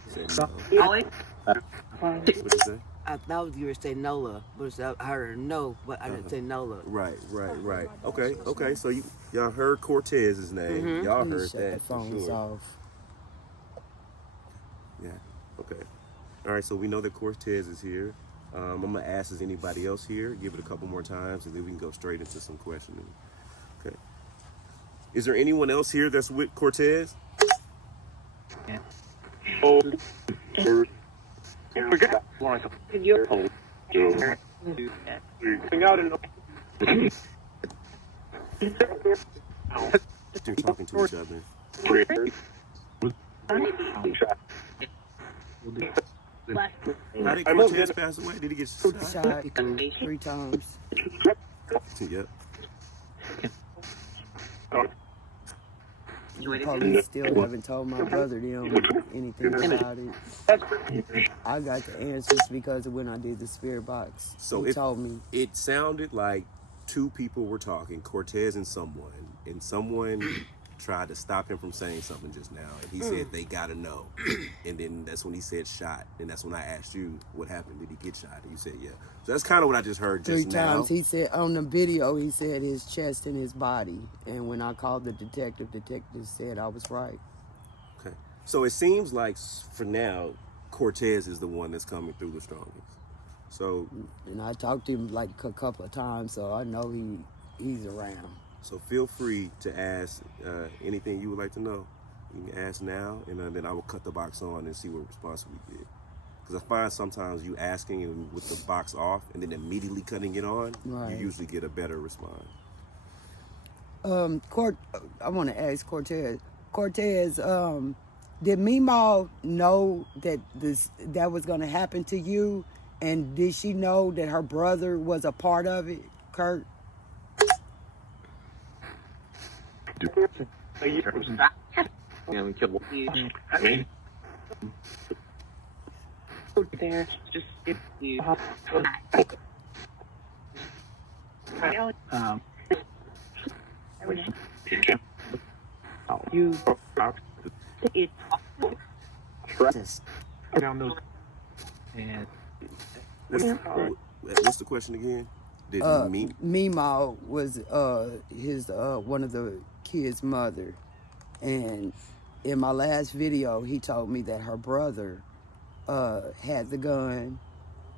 Say no. What'd you say? I thought you were saying Nola, but I heard no, but I didn't say Nola. Right. Okay. So y'all heard Cortez's name. Y'all Please heard shut that the for phones sure. off. Yeah. Okay. All right. So we know that Cortez is here. I'm gonna ask, is anybody else here? Give it a couple more times, and then we can go straight into some questioning. Okay. Is there anyone else here that's with Cortez? They're talking to each other. How did Cortez pass away? Did he get shot? Shot 3 times. Yep. The police still haven't told my brother them anything about it. I got the answers because of when I did the spirit box. So he told me. It sounded like 2 people were talking, Cortez and someone tried to stop him from saying something just now, and he said they gotta know. And then that's when he said shot, and that's when I asked you what happened. Did he get shot? And you said yeah. So that's kind of what I just heard just 3 now. times. He said on the video, he said his chest and his body. And when I called the detective said I was right. Okay. So it seems like for now, Cortez is the one that's coming through the strongest. So. And I talked to him like a couple of times, so I know he's around. So feel free to ask anything you would like to know. You can ask now, and then I will cut the box on and see what response we get. Because I find sometimes you asking and with the box off and then immediately cutting it on, Right. you usually get a better response. I want to ask Cortez. Cortez, did Meemaw know that that was going to happen to you? And did she know that her brother was a part of it, Kurt? There's just if you you it down those and What's the question again? Did he meet? Meemaw was his one of the kids' mother, and in my last video, he told me that her brother had the gun,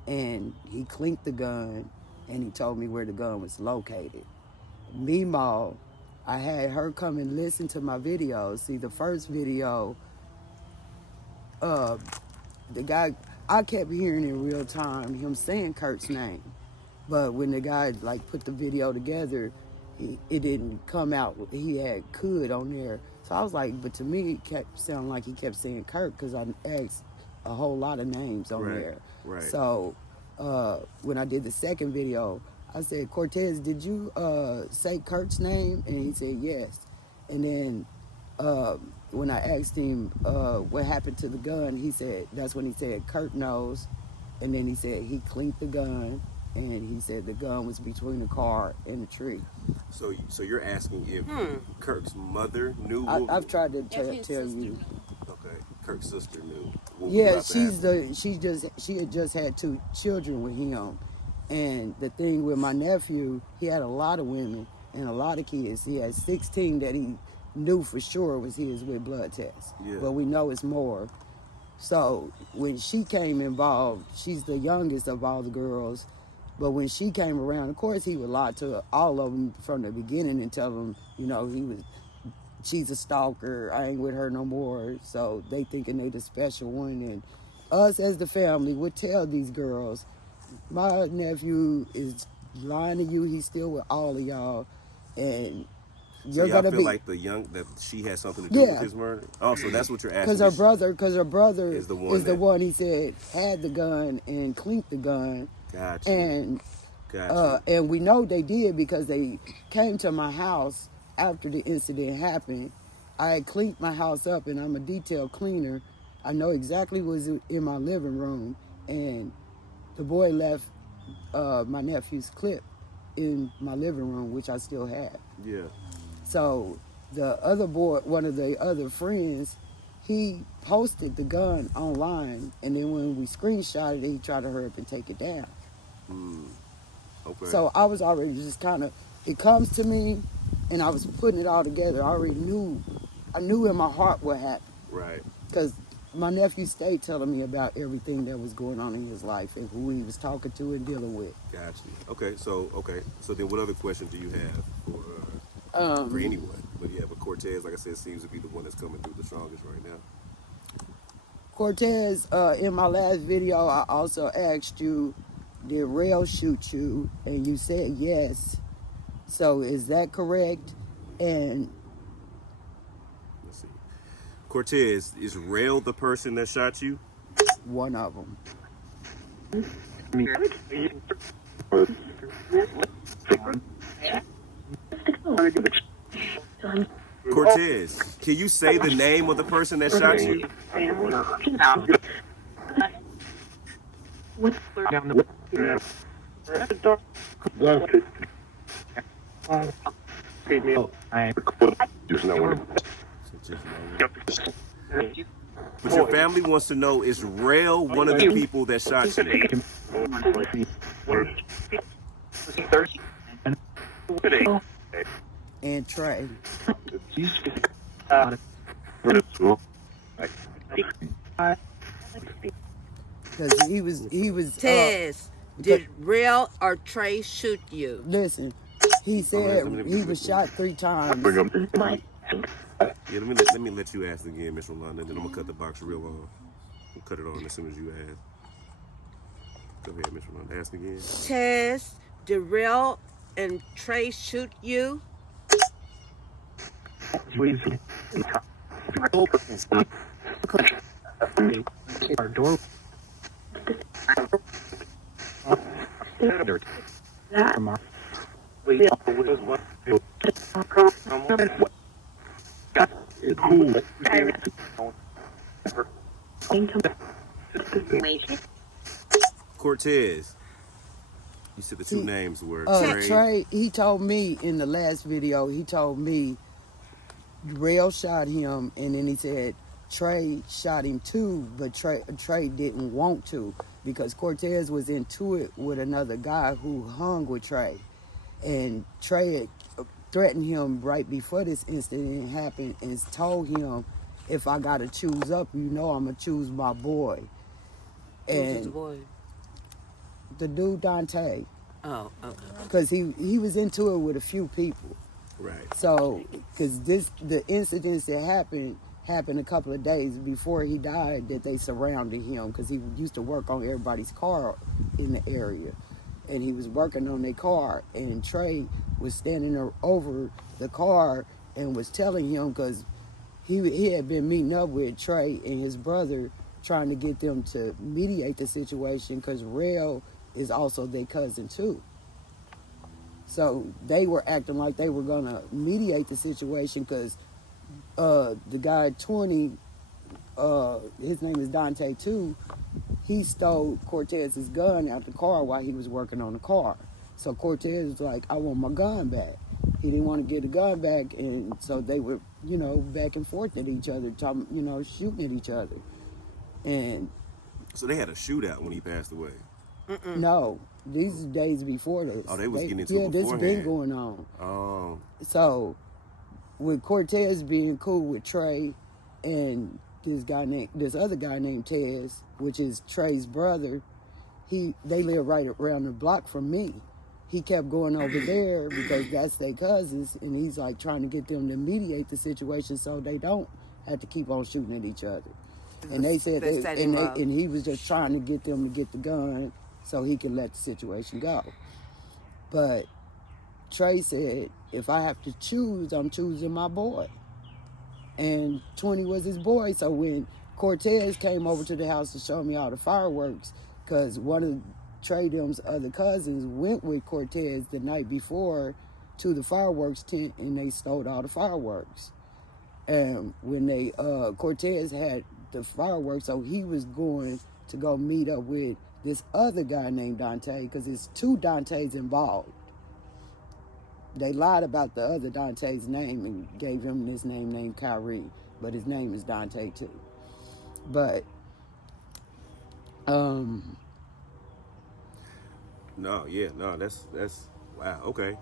and he clinked the gun, and he told me where the gun was located. Meemaw, I had her come and listen to my videos. See, the first video, the guy, I kept hearing in real time him saying Kurt's name. But when the guy like put the video together, it didn't come out. He had could on there. So I was like, but to me, it kept sounding like he kept saying Kurt because I asked a whole lot of names on there. Right. So when I did the second video, I said, Cortez, did you say Kurt's name? And he said, yes. And then when I asked him what happened to the gun, he said, that's when he said Kurt knows. And then he said he clinked the gun, and he said the gun was between the car and the tree. So you're asking if Kirk's mother knew? I've tried to tell you. Okay, Kirk's sister knew. Yeah, she had just had 2 children with him, and the thing with my nephew, he had a lot of women and a lot of kids. He had 16 that he knew for sure was his with blood tests, but we know it's more. So when she came involved, she's the youngest of all the girls. But when she came around, of course, he would lie to all of them from the beginning and tell them, you know, she's a stalker. I ain't with her no more. So they thinking they the special one. And us as the family would tell these girls, my nephew is lying to you. He's still with all of y'all. And you're gonna feel like that she has something to do with his murder? Oh, so that's what you're asking. Because her brother is the one he said had the gun and clinked the gun. Gotcha. And we know they did because they came to my house after the incident happened. I had cleaned my house up, and I'm a detail cleaner. I know exactly what was in my living room, and the boy left my nephew's clip in my living room, which I still have. Yeah. So the other boy, one of the other friends, he posted the gun online, and then when we screenshotted it, he tried to hurry up and take it down. Okay. So I was already just kind of, it comes to me, and I was putting it all together. I knew in my heart what happened. Right. Because my nephew stayed telling me about everything that was going on in his life and who he was talking to and dealing with. Gotcha. Okay. So then what other question do you have for anyone? But yeah, but Cortez, like I said, seems to be the one that's coming through the strongest right now. Cortez, in my last video, I also asked you, did Rail shoot you? And you said yes. So is that correct? And let's see. Cortez, is Rail the person that shot you? One of them. Cortez, can you say the name of the person that shot you? But your family wants to know, is Rail one of the people that shot you? And Trey. Because he was Tez, did Real or Trey shoot you? Listen, he said he was shot 3 times. Yeah, let me let you ask again, Miss Rolanda, then I'm gonna cut the box real long. We'll cut it on as soon as you ask. Go ahead, Miss Rolanda. Ask again. Tez, Darrell, and Trey shoot you? Our door. From our Cortez. You said the two names were Trey, he told me in the last video, he told me Rail shot him, and then he said Trey shot him too, but Trey didn't want to because Cortez was into it with another guy who hung with Trey. And Trey had threatened him right before this incident happened and told him, if I got to choose up, you know I'm going to choose my boy. Who's the And boy? the dude Dante, Oh, okay. because he was into it with a few people. right. So, because the incidents that happened a couple of days before he died, that they surrounded him because he used to work on everybody's car in the area, and he was working on their car, and Trey was standing over the car and was telling him, because he had been meeting up with Trey and his brother trying to get them to mediate the situation because Rail is also their cousin too. So they were acting like they were gonna mediate the situation because the guy 20, his name is Dante too, he stole Cortez's gun out the car while he was working on the car. So Cortez was like, I want my gun back. He didn't want to get the gun back, and so they were, back and forth at each other, shooting at each other. And So they had a shootout when he passed away. no, these days before this. Oh, they was getting into it this been beforehand. going on. Oh, So with Cortez being cool with Trey and this other guy named Tez, which is Trey's brother, they live right around the block from me. He kept going over there because that's their cousins, and he's like trying to get them to mediate the situation so they don't have to keep on shooting at each other. And they said and he was just trying to get them to get the gun so he can let the situation go. But Trey said, if I have to choose, I'm choosing my boy. And 20 was his boy. So when Cortez came over to the house to show me all the fireworks, because one of Trey Dem's other cousins went with Cortez the night before to the fireworks tent, and they stole all the fireworks. And when Cortez had the fireworks, so he was going to go meet up with this other guy named Dante, because there's two Dantes involved. They lied about the other Dante's name and gave him this name named Kyrie, but his name is Dante too. But that's wow. Okay,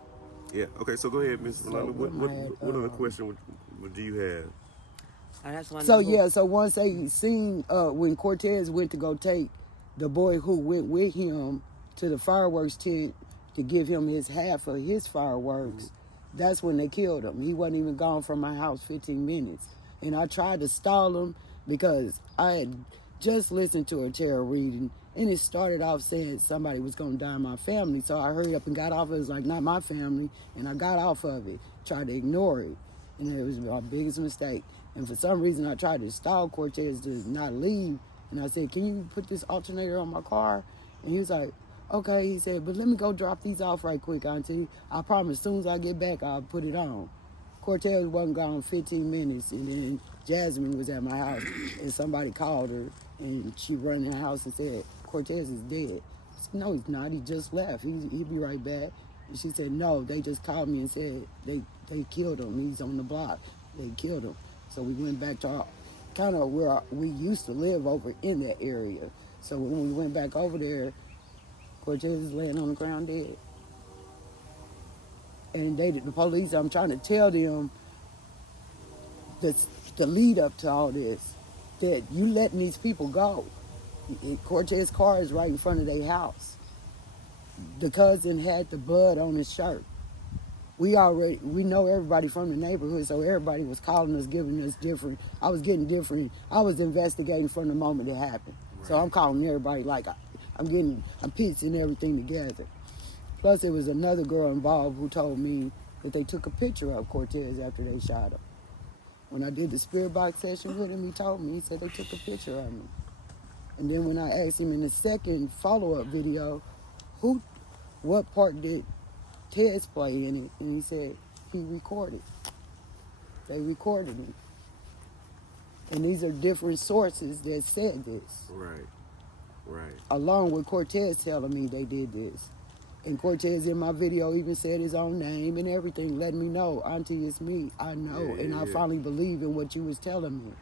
yeah. Okay, so go ahead, Miss Rolanda. What other question would do you have? So once they seen when Cortez went to go take the boy who went with him to the fireworks tent to give him his half of his fireworks, that's when they killed him. He wasn't even gone from my house 15 minutes. And I tried to stall him because I had just listened to a tarot reading, and it started off saying somebody was going to die in my family. So I hurried up and got off. It was like, not my family. And I got off of it, tried to ignore it. And it was my biggest mistake. And for some reason, I tried to stall Cortez to not leave. And I said, can you put this alternator on my car? And he was like, okay. He said, but let me go drop these off right quick, Auntie. I promise, as soon as I get back, I'll put it on. Cortez wasn't gone 15 minutes, and then Jasmine was at my house, and somebody called her, and she ran in the house and said, Cortez is dead. I said, no, he's not. He just left. He'll be right back. And she said, no, they just called me and said they killed him. He's on the block. They killed him. So we went back to kind of where we used to live over in that area. So when we went back over there, Cortez is laying on the ground dead. And the police, I'm trying to tell them the lead up to all this, that you letting these people go. Cortez's car is right in front of their house. The cousin had the blood on his shirt. We know everybody from the neighborhood, so everybody was calling us, giving us different. I was getting different. I was investigating from the moment it happened. Right. So I'm calling everybody like, I'm piecing everything together. Plus, there was another girl involved who told me that they took a picture of Cortez after they shot him. When I did the spirit box session with him, he told me, he said they took a picture of me. And then when I asked him in the second follow-up video, what part did Tez play in it? And he said he recorded. They recorded me. And these are different sources that said this. Right. Right. Along with Cortez telling me they did this. And Cortez in my video even said his own name and everything, letting me know, Auntie, it's me. I know. Yeah, and I yeah. finally believe in what you was telling me.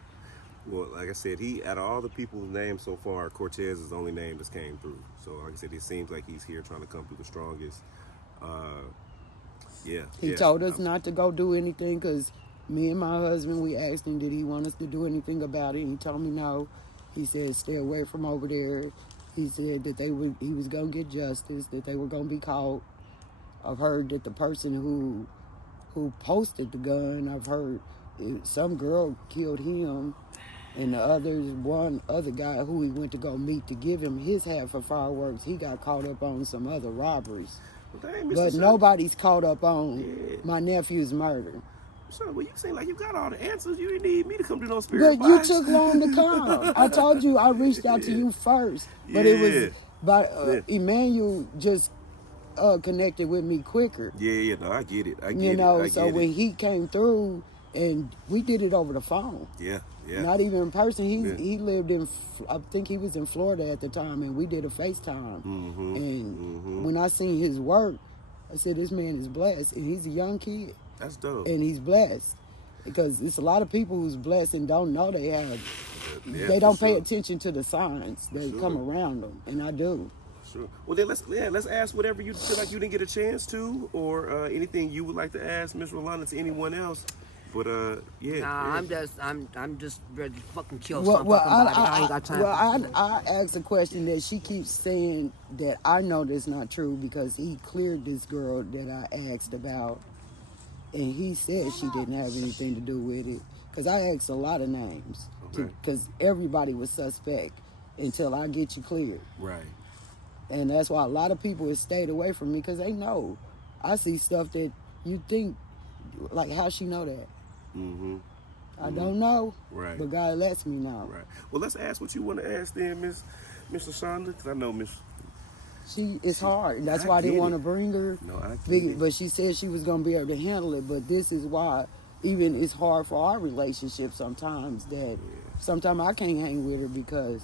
Well, like I said, out of all the people's names so far, Cortez is the only name that's came through. So, like I said, it seems like he's here trying to come through the strongest. Yeah. He told us not to go do anything because me and my husband, we asked him, did he want us to do anything about it? And he told me no. He said, stay away from over there. He said that he was going to get justice, that they were going to be caught. I've heard that the person who posted the gun, I've heard some girl killed him, and one other guy who he went to go meet to give him his half of fireworks, he got caught up on some other robberies. Well, dang, Mr. But Son. nobody's caught up on my nephew's murder. Son, well, you seem like you got all the answers. You didn't need me to come do no spirit But you box. took long to come. I told you I reached out to you first, but it was by Emmanuel just connected with me quicker. Yeah, no, I get it. I get You it. know, I so get when it. he came through, and we did it over the phone. Yeah. Not even in person. He lived in, I think he was in Florida at the time, and we did a FaceTime. And when I seen his work, I said, this man is blessed, and he's a young kid. That's dope. And he's blessed. Because it's a lot of people who's blessed and don't know they have, Yeah, they don't for pay sure. attention to the signs that come around them, and I do. Sure. Well, then let's ask whatever you feel like you didn't get a chance to, or anything you would like to ask Miss Rolanda to anyone else. But Nah, I'm just ready to fucking kill Well, some well, fucking body. I ain't got time for this. I asked a question that she keeps saying that I know that's not true because he cleared this girl that I asked about, and he said she didn't have anything to do with it. Because I asked a lot of names, because everybody was suspect until I get you cleared. Right. And that's why a lot of people have stayed away from me because they know. I see stuff that you think, like, how she know that? I don't know. Right. But God lets me know. Right. Well, let's ask what you want to ask then, Miss LaShonda, because I know Miss. It's hard. That's I why I didn't get want to it. bring her. No, I get it. But she said she was going to be able to handle it. But this is why even it's hard for our relationship sometimes that sometimes I can't hang with her because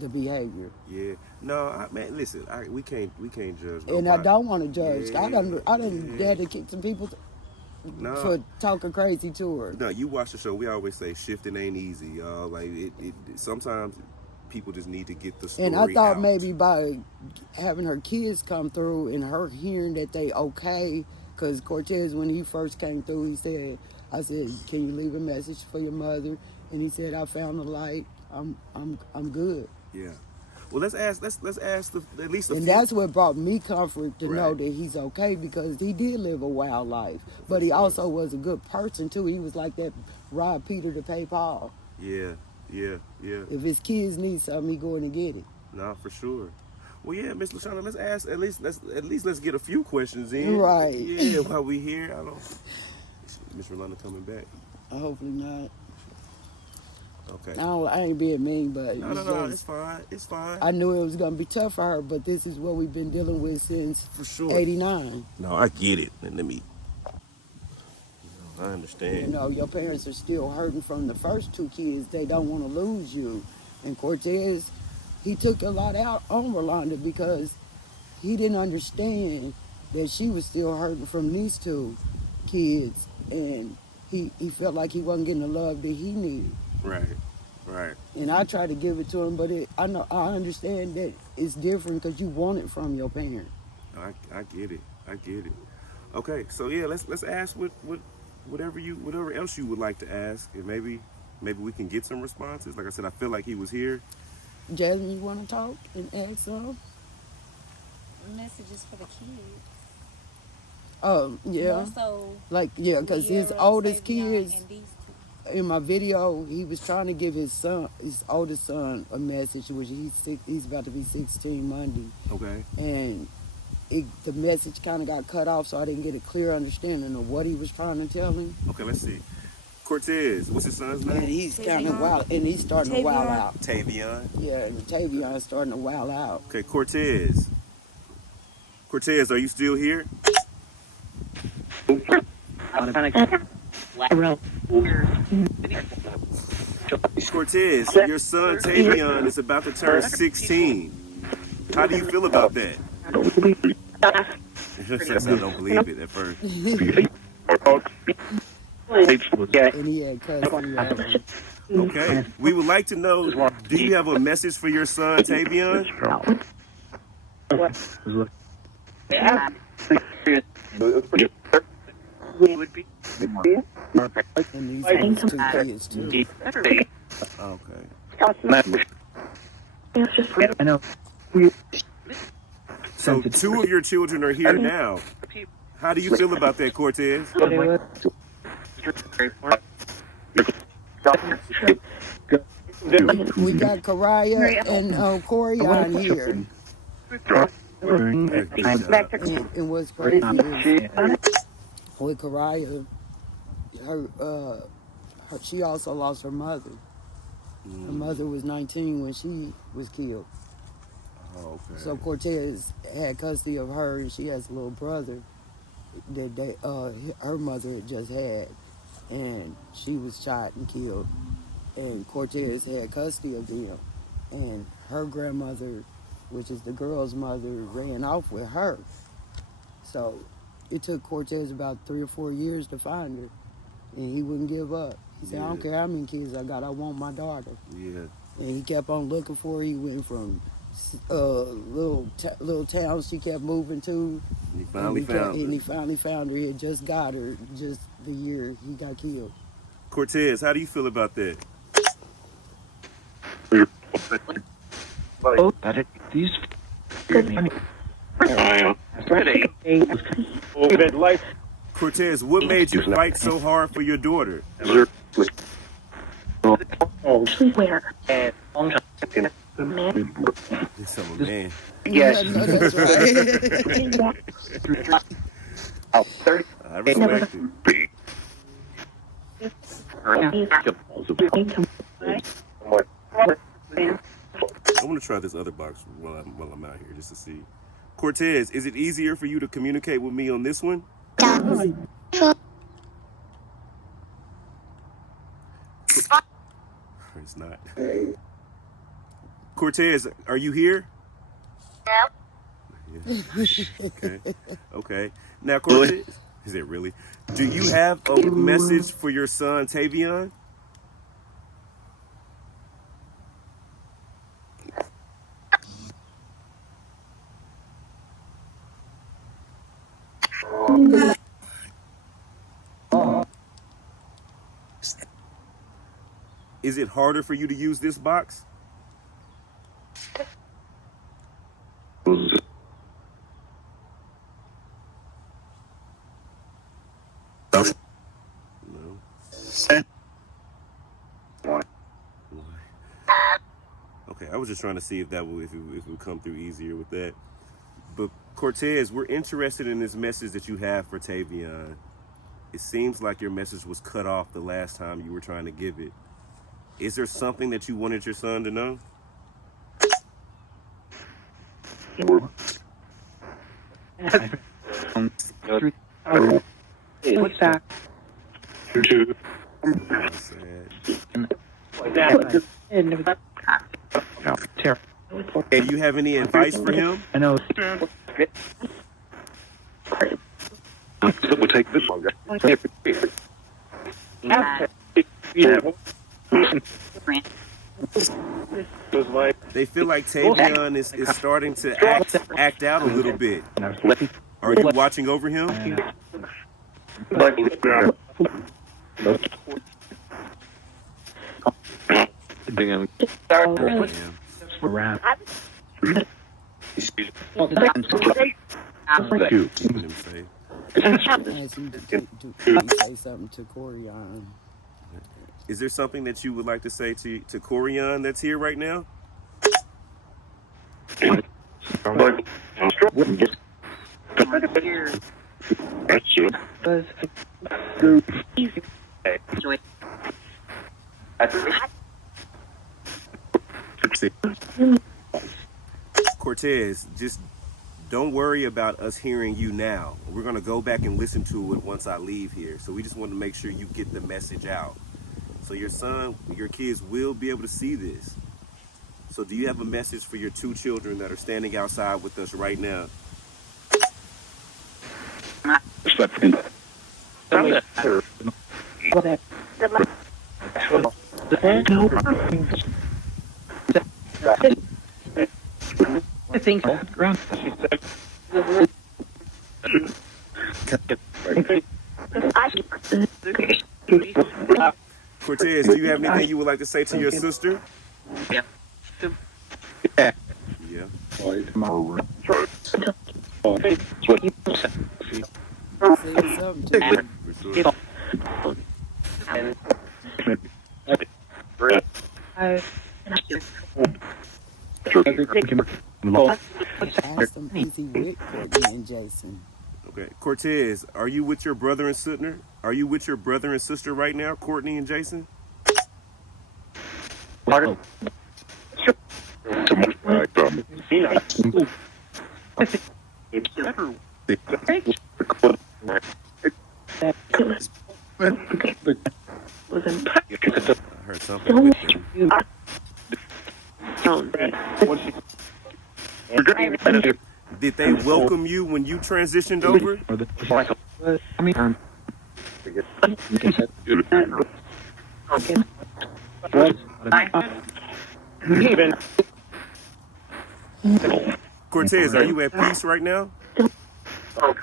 the behavior. Yeah. No, man. Listen, we can't judge. And I don't want to judge. I done had to kick some people No. for talking crazy to her. No, you watch the show. We always say shifting ain't easy, y'all. Like it sometimes people just need to get the story And I thought out. maybe by having her kids come through and her hearing that they okay, because Cortez, when he first came through, I said, can you leave a message for your mother? And he said, I found the light. I'm good. Yeah. Well, let's ask at least a And few. that's what brought me comfort to know Right. that he's okay because he did live a wild life. But he also was a good person too. He was like that rob Peter to pay Paul. Yeah. If his kids need something, he going to get it. No, for sure. Well, yeah, Miss LaShonda, let's ask let's get a few questions in. Right. Yeah, while we here, Miss Rolanda coming back. Hopefully not. Okay. I ain't being mean, but No, it's fine. It's fine. I knew it was gonna be tough for her, but this is what we've been dealing with since For sure. '89. No, I get it. And let me. I You understand. know, your parents are still hurting from the first two kids. They don't want to lose you. And Cortez, he took a lot out on Rolanda because he didn't understand that she was still hurting from these two kids, and he felt like he wasn't getting the love that he needed. Right. And I tried to give it to him, but I understand that it's different because you want it from your parent. I get it. Okay, so yeah, let's ask whatever else you would like to ask, and maybe we can get some responses. Like I said, I feel like he was here. Jasmine, you want to talk and ask some? Messages for the kids. Yeah. More so Like, yeah, because his Leah, oldest Savion, kids, and these two. in my video, he was trying to give his oldest son, a message, which he's about to be 16 Monday, Okay. and the message kind of got cut off, so I didn't get a clear understanding of what he was trying to tell him. Okay, let's see. Cortez, what's his son's And name? he's kind of wild, and he's starting to wild out. Tavion. Yeah, and Tavion's starting to wild out. Okay, Cortez. Cortez, are you still here? Cortez, your son Tavion is about to turn 16. How do you feel about that? Since I don't believe it at first. And he had custody of him. Okay. We would like to know, do you have a message for your son Tavion? And these are his two kids, too. Okay. I know. So 2 of your children are here now. How do you feel about that, Cortez? We got Karaya and Corey on here. And what's crazy is with Karaya, she also lost her mother. Her mother was 19 when she was killed. Oh, okay. So Cortez had custody of her, and she has a little brother that her mother had just had, and she was shot and killed. And Cortez had custody of them, and her grandmother, which is the girl's mother, ran off with her. So it took Cortez about 3 or 4 years to find her, and he wouldn't give up. He said, I don't care how many kids I got, I want my daughter. Yeah. And he kept on looking for her. He went from little towns she kept moving to. He finally found her. And he finally found her. He had just got her just the year he got killed. Cortez, how do you feel about that? These. Cortez, what made you fight so hard for your daughter? This a man. Yes. No, that's right. I respect it. I'm gonna try this other box while I'm out here just to see. Cortez, is it easier for you to communicate with me on this one? It's not. Cortez, are you here? Yeah. Okay. Okay. Now, Cortez, is it really? Do you have a message for your son, Tavion? Is it harder for you to use this box? No. Okay, I was just trying to see if it would come through easier with that. But Cortez, we're interested in this message that you have for Tavion. It seems like your message was cut off the last time you were trying to give it. Is there something that you wanted your son to know? What's that? Do you have any advice for him? I know. We'll take this one, They feel like Tavion is starting to act out a little bit. Are you watching over him? Ask him to say something to Corey on. Is there something that you would like to say to Corian that's here right now? Cortez, just don't worry about us hearing you now. We're going to go back and listen to it once I leave here. So we just want to make sure you get the message out. So your kids will be able to see this. So do you have a message for your 2 children that are standing outside with us right now? Cortez, do you have anything you would like to say to your sister? Yeah. Say something to me. Ask them, is he with Courtney and Jason? Okay. Cortez, are you with your brother and sister? Are you with your brother and sister right now, Courtney and Jason? I heard something with them. Did they welcome you when you transitioned over? Cortez, are you at peace right now? I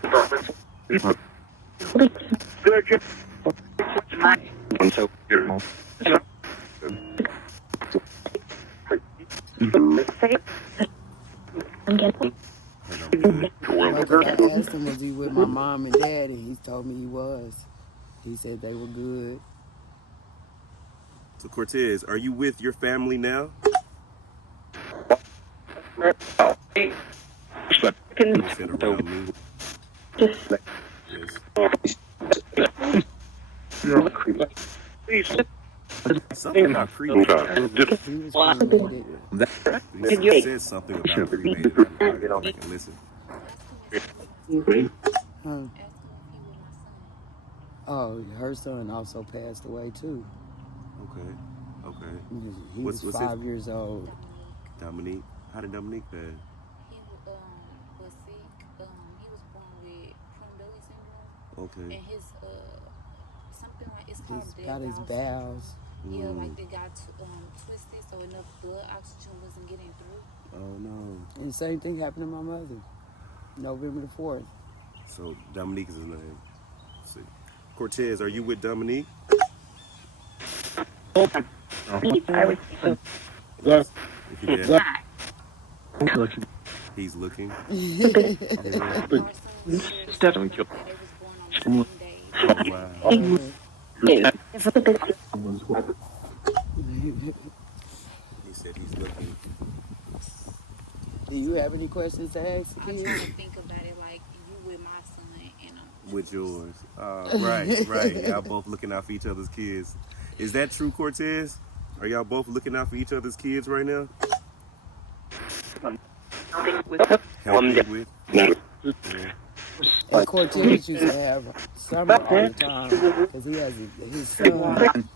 asked him, was he with my mom and dad, and he told me he was. He said they were good. So Cortez, are you with your family now? You said around me. Yes. Something about cremated. He was cremated. He said something about cremated. I gotta go back and listen. Huh. Oh, her son also passed away too. Okay. He What's was 5 years old. Dominique. How did Dominique pass? He was sick. He was born with Prader-Willi syndrome. Okay. And his something like it's called He's got his bowels. Yeah, like they got twisted, so enough blood oxygen wasn't getting through. Oh no. And the same thing happened to my mother. November the 4th. So Dominique is his name. Let's see. Cortez, are you with Dominique? Yeah. He's looking. Oh, wow. He said he's looking. Do you have any questions to ask I'm me? trying to think about it like you with my son and I'm With yours. Right. Y'all both looking out for each other's kids. Is that true, Cortez? Are y'all both looking out for each other's kids right now? Helping with? Yeah. And Cortez used to have Summer all the time because his son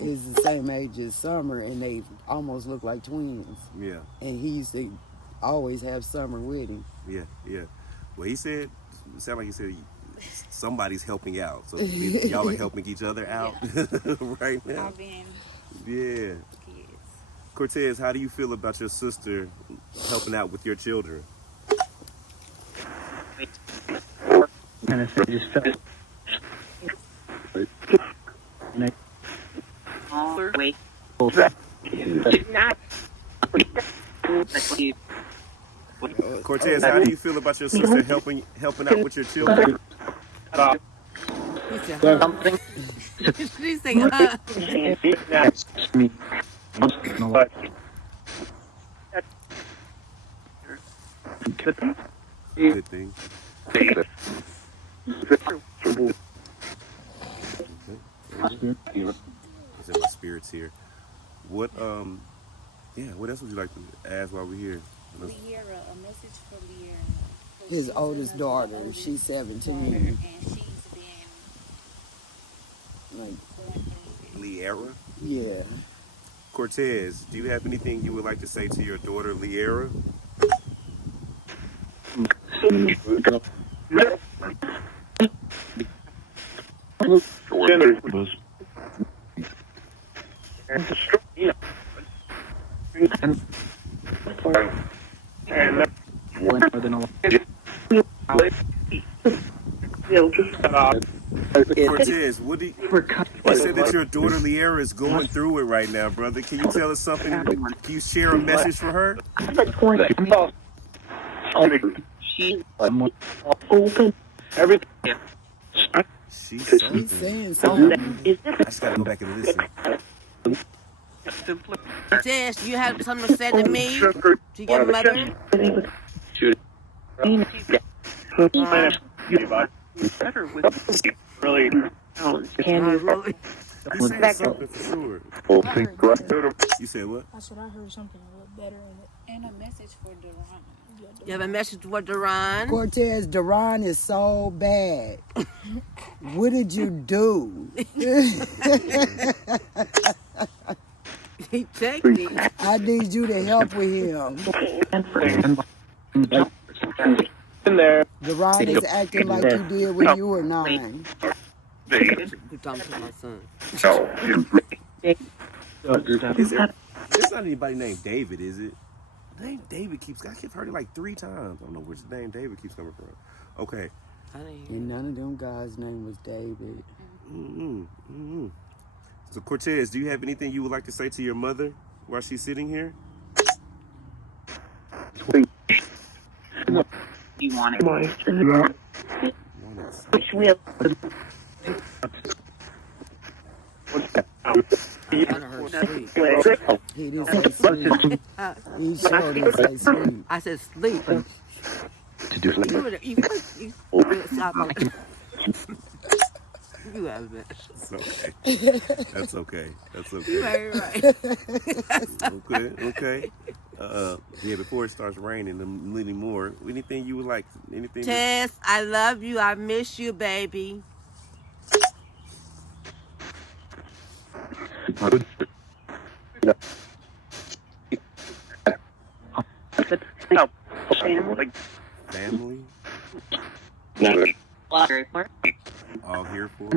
is the same age as Summer, and they almost look like twins. Yeah. And he used to always have Summer with him. Yeah. Well, he said, it sounded like he said somebody's helping out. So y'all are helping each other out right now. I've been Yeah. kids. Cortez, how do you feel about your sister helping out with your children? Cortez, how do you feel about your sister helping out with your children? She said, Me. Good thing. Okay. I said my spirit's here. What yeah, what else would you like to ask while we're here? Liera, a message for Liera. 'Cause His she's oldest daughter. oldest She's daughter, 17. and she's been Like, going through it. Liera? yeah. Cortez, do you have anything you would like to say to your daughter Liera? Cortez, what do you said that your daughter Liera is going through it right now, brother. Can you tell us something? Can you share a message for her? She's He's something. saying something. I just gotta go back and listen. Jess, you have something to say to me? To your mother? Not really. He's saying something for sure. I heard better. You said what? I said I heard something a little better in it. And a message for Duran. You have a message for Duran? Cortez, Duran is so bad. What did you do? He checked it. I need you to help with him. Duran is acting like you did when you were 9. We're talking to my son. There's not anybody named David, is it? The name David I keep heard it like 3 times. I don't know which name David keeps coming from. Okay. I didn't hear. And none of them guys' name was David. So Cortez, do you have anything you would like to say to your mother while she's sitting here? You want it. Which will. I kind of heard sleep. He didn't say sleep. He sure didn't say sleep. I said sleep. To do You were there. You stop. You have it. It's okay. That's okay. That's You okay. right. Okay. Yeah, before it starts raining anymore, anything you would like? Anything? Tess, I love you. I miss you, baby. Family? All here for?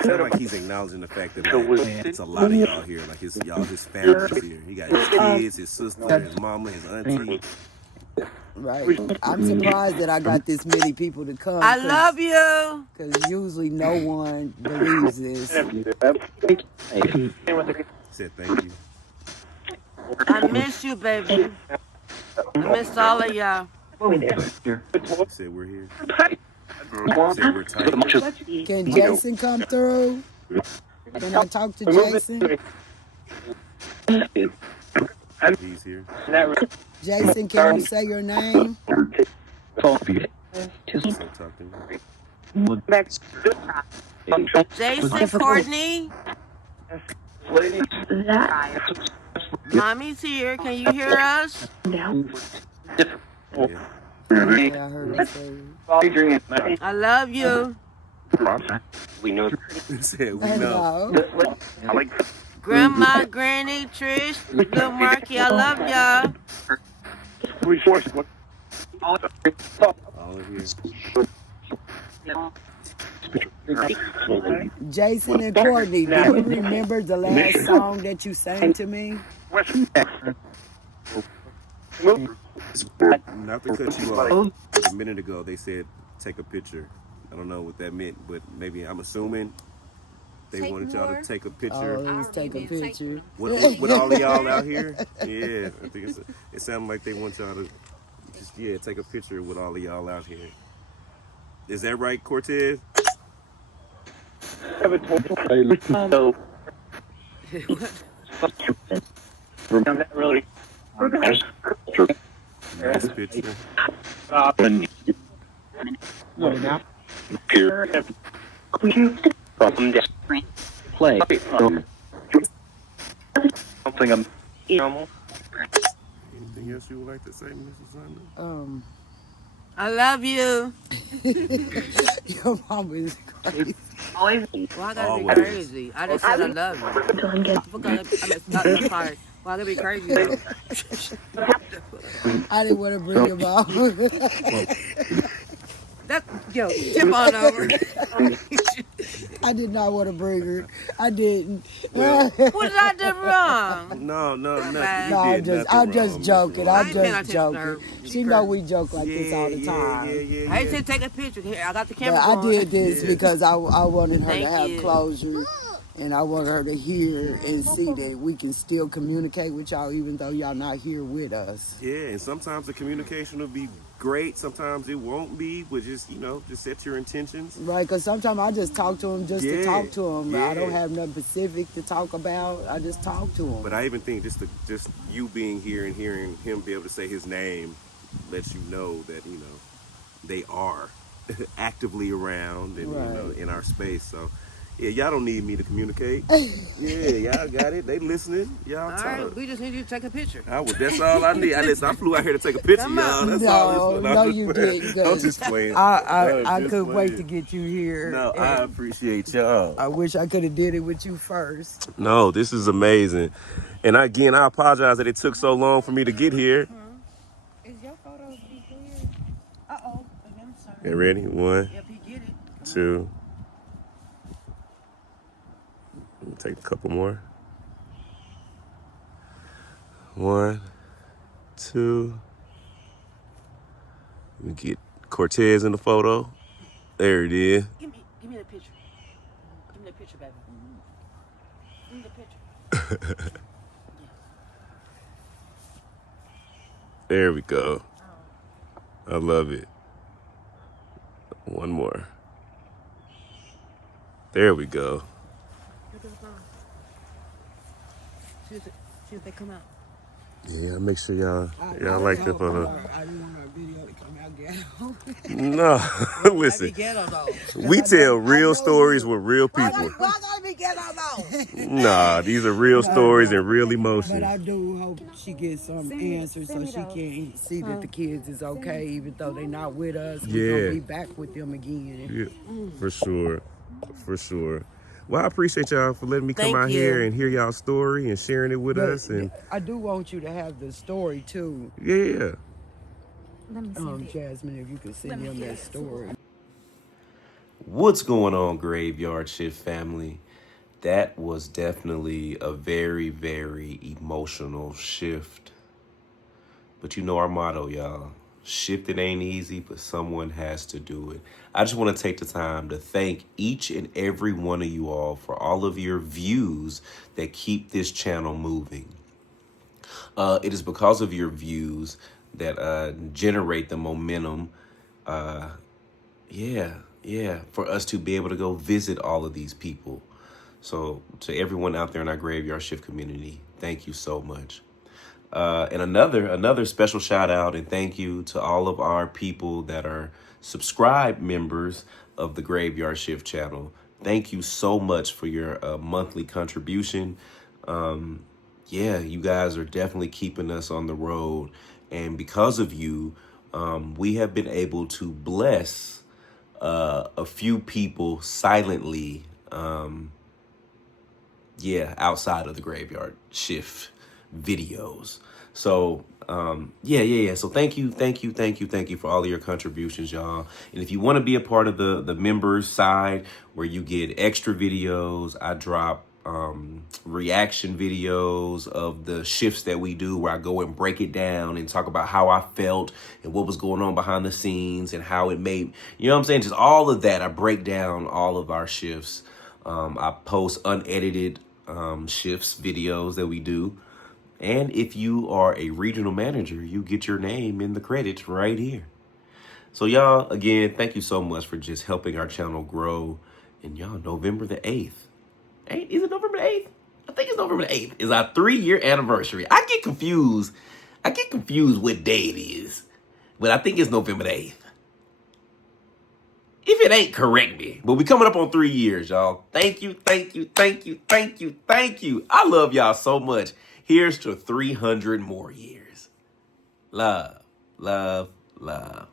Sound like he's acknowledging the fact that it's a lot of y'all here. Like his family's here. He got his kids, his sister, his mama, his auntie. Right. I'm surprised that I got this many people to come. I love you. Because usually no one believes this. Said thank you. I miss you, baby. I miss all of y'all. Said we're here. Said we're tight. Can Jason come through? Can I talk to Jason? He's here. Jason, can you say your name? So talk to me. Jason, Courtney. Mommy's here. Can you hear us? Yeah. Yeah, I heard it say. I love you. We know. Said we know. Hello. I like Grandma, Granny, Trish, Little Marky, I love y'all. All of you. Jason and Courtney, do you remember the last song that you sang to me? Not to cut you off. A minute ago, they said take a picture. I don't know what that meant, but maybe I'm assuming They Take wanted y'all more. to take a Oh, picture let's take a Already been picture. with all of y'all out here. Yeah, I think it sounded like they want y'all to just take a picture with all of y'all out here. Is that right, Cortez? have a total. So, I'm not really. Nice picture. No, now. Here. From play. Something I'm normal. Anything else you would like to say, Mrs. Simon? I love you. Your mama is crazy. Well, I gotta be Always. crazy. I just said I love you. I forgot. I'm sorry. Well, I gotta be crazy though. I didn't want to bring him out. That tip on over. I did not want to bring her. I didn't. Well, What did I do wrong? no, nothing. bad. You No, did nothing I'm wrong, just Mr. joking. Ross. I'm ain't paying just attention to her. joking. She She know crazy. we joke like this all the time. I said take a picture. Here, I got the But camera I going. did this because I wanted her Thank to have you. closure, and I wanted her to hear and see that we can still communicate with y'all even though y'all not here with us. Yeah, and sometimes the communication will be great. Sometimes it won't be, but just just set your intentions. Right, because sometimes I just talk to him just to Yeah, talk to him. I don't yeah. have nothing specific to talk about. I just talk to him. But I even think just you being here and hearing him be able to say his name lets you know that they are actively around and Right. in our space. So yeah, y'all don't need me to communicate. Yeah, y'all got it. They listening. Y'all All talk. right, we just need you to take a picture. That's all I need. I flew out here to take a picture, Come y'all. on. That's No, all. That's no, I'm you just playing. didn't. I'm just playing. I I'm just couldn't wait playing. to get you here. No, I and appreciate y'all. I wish I could have did it with you first. No, this is amazing. And again, I apologize that it took so long for me to get here. Is your photos be clear? Uh-oh. I'm sorry. Okay, ready? 1, Yep, he get it. 2. Let me take a couple more. 1, 2. Let me get Cortez in the photo. There it is. Give me the picture. Give me the picture, baby. Give me the picture. There we go. I love it. One more. There we go. Look at the phone. See if they come out. Yeah, make sure y'all like the photo. I didn't want our video to come out ghetto. No, That'd listen. be ghetto though. We tell I real know stories you. with real people. Why gotta be ghetto though? Nah, these are real stories and real But emotions. I do hope she gets some answers so she can see that the kids is okay, even though they're not with us. We're Yeah. gonna be back with them again. Yeah, for sure. For sure. Well, I appreciate y'all for letting me come Thank out you. here and hear y'all story and sharing it with But us. And I do want you to have the story too, yeah. Let me see. Jasmine. If you could send them that story. What's going on, Graveyard Shift family? That was definitely a very, very emotional shift. But you know our motto, y'all. Shifting ain't easy, but someone has to do it. I just want to take the time to thank each and every one of you all for all of your views that keep this channel moving. It is because of your views that generate the momentum. For us to be able to go visit all of these people. So to everyone out there in our Graveyard Shift community, thank you so much. And another special shout out and thank you to all of our people that are subscribed members of the Graveyard Shift channel. Thank you so much for your monthly contribution. You guys are definitely keeping us on the road. And because of you, we have been able to bless a few people silently, outside of the Graveyard Shift videos. So, So thank you for all of your contributions, y'all. And if you want to be a part of the members side where you get extra videos, I drop reaction videos of the shifts that we do where I go and break it down and talk about how I felt and what was going on behind the scenes and how it made, you know what I'm saying? Just all of that. I break down all of our shifts. I post unedited shifts, videos that we do. And if you are a regional manager, you get your name in the credits right here. So y'all, again, thank you so much for just helping our channel grow. And y'all, November the 8th. Is it November the 8th? I think it's November the 8th. Is our 3-year anniversary. I get confused what day it is. But I think it's November the 8th. If it ain't, correct me. But we coming up on 3 years, y'all. Thank you, thank you, thank you, thank you, thank you. I love y'all so much. Here's to 300 more years. Love, love, love.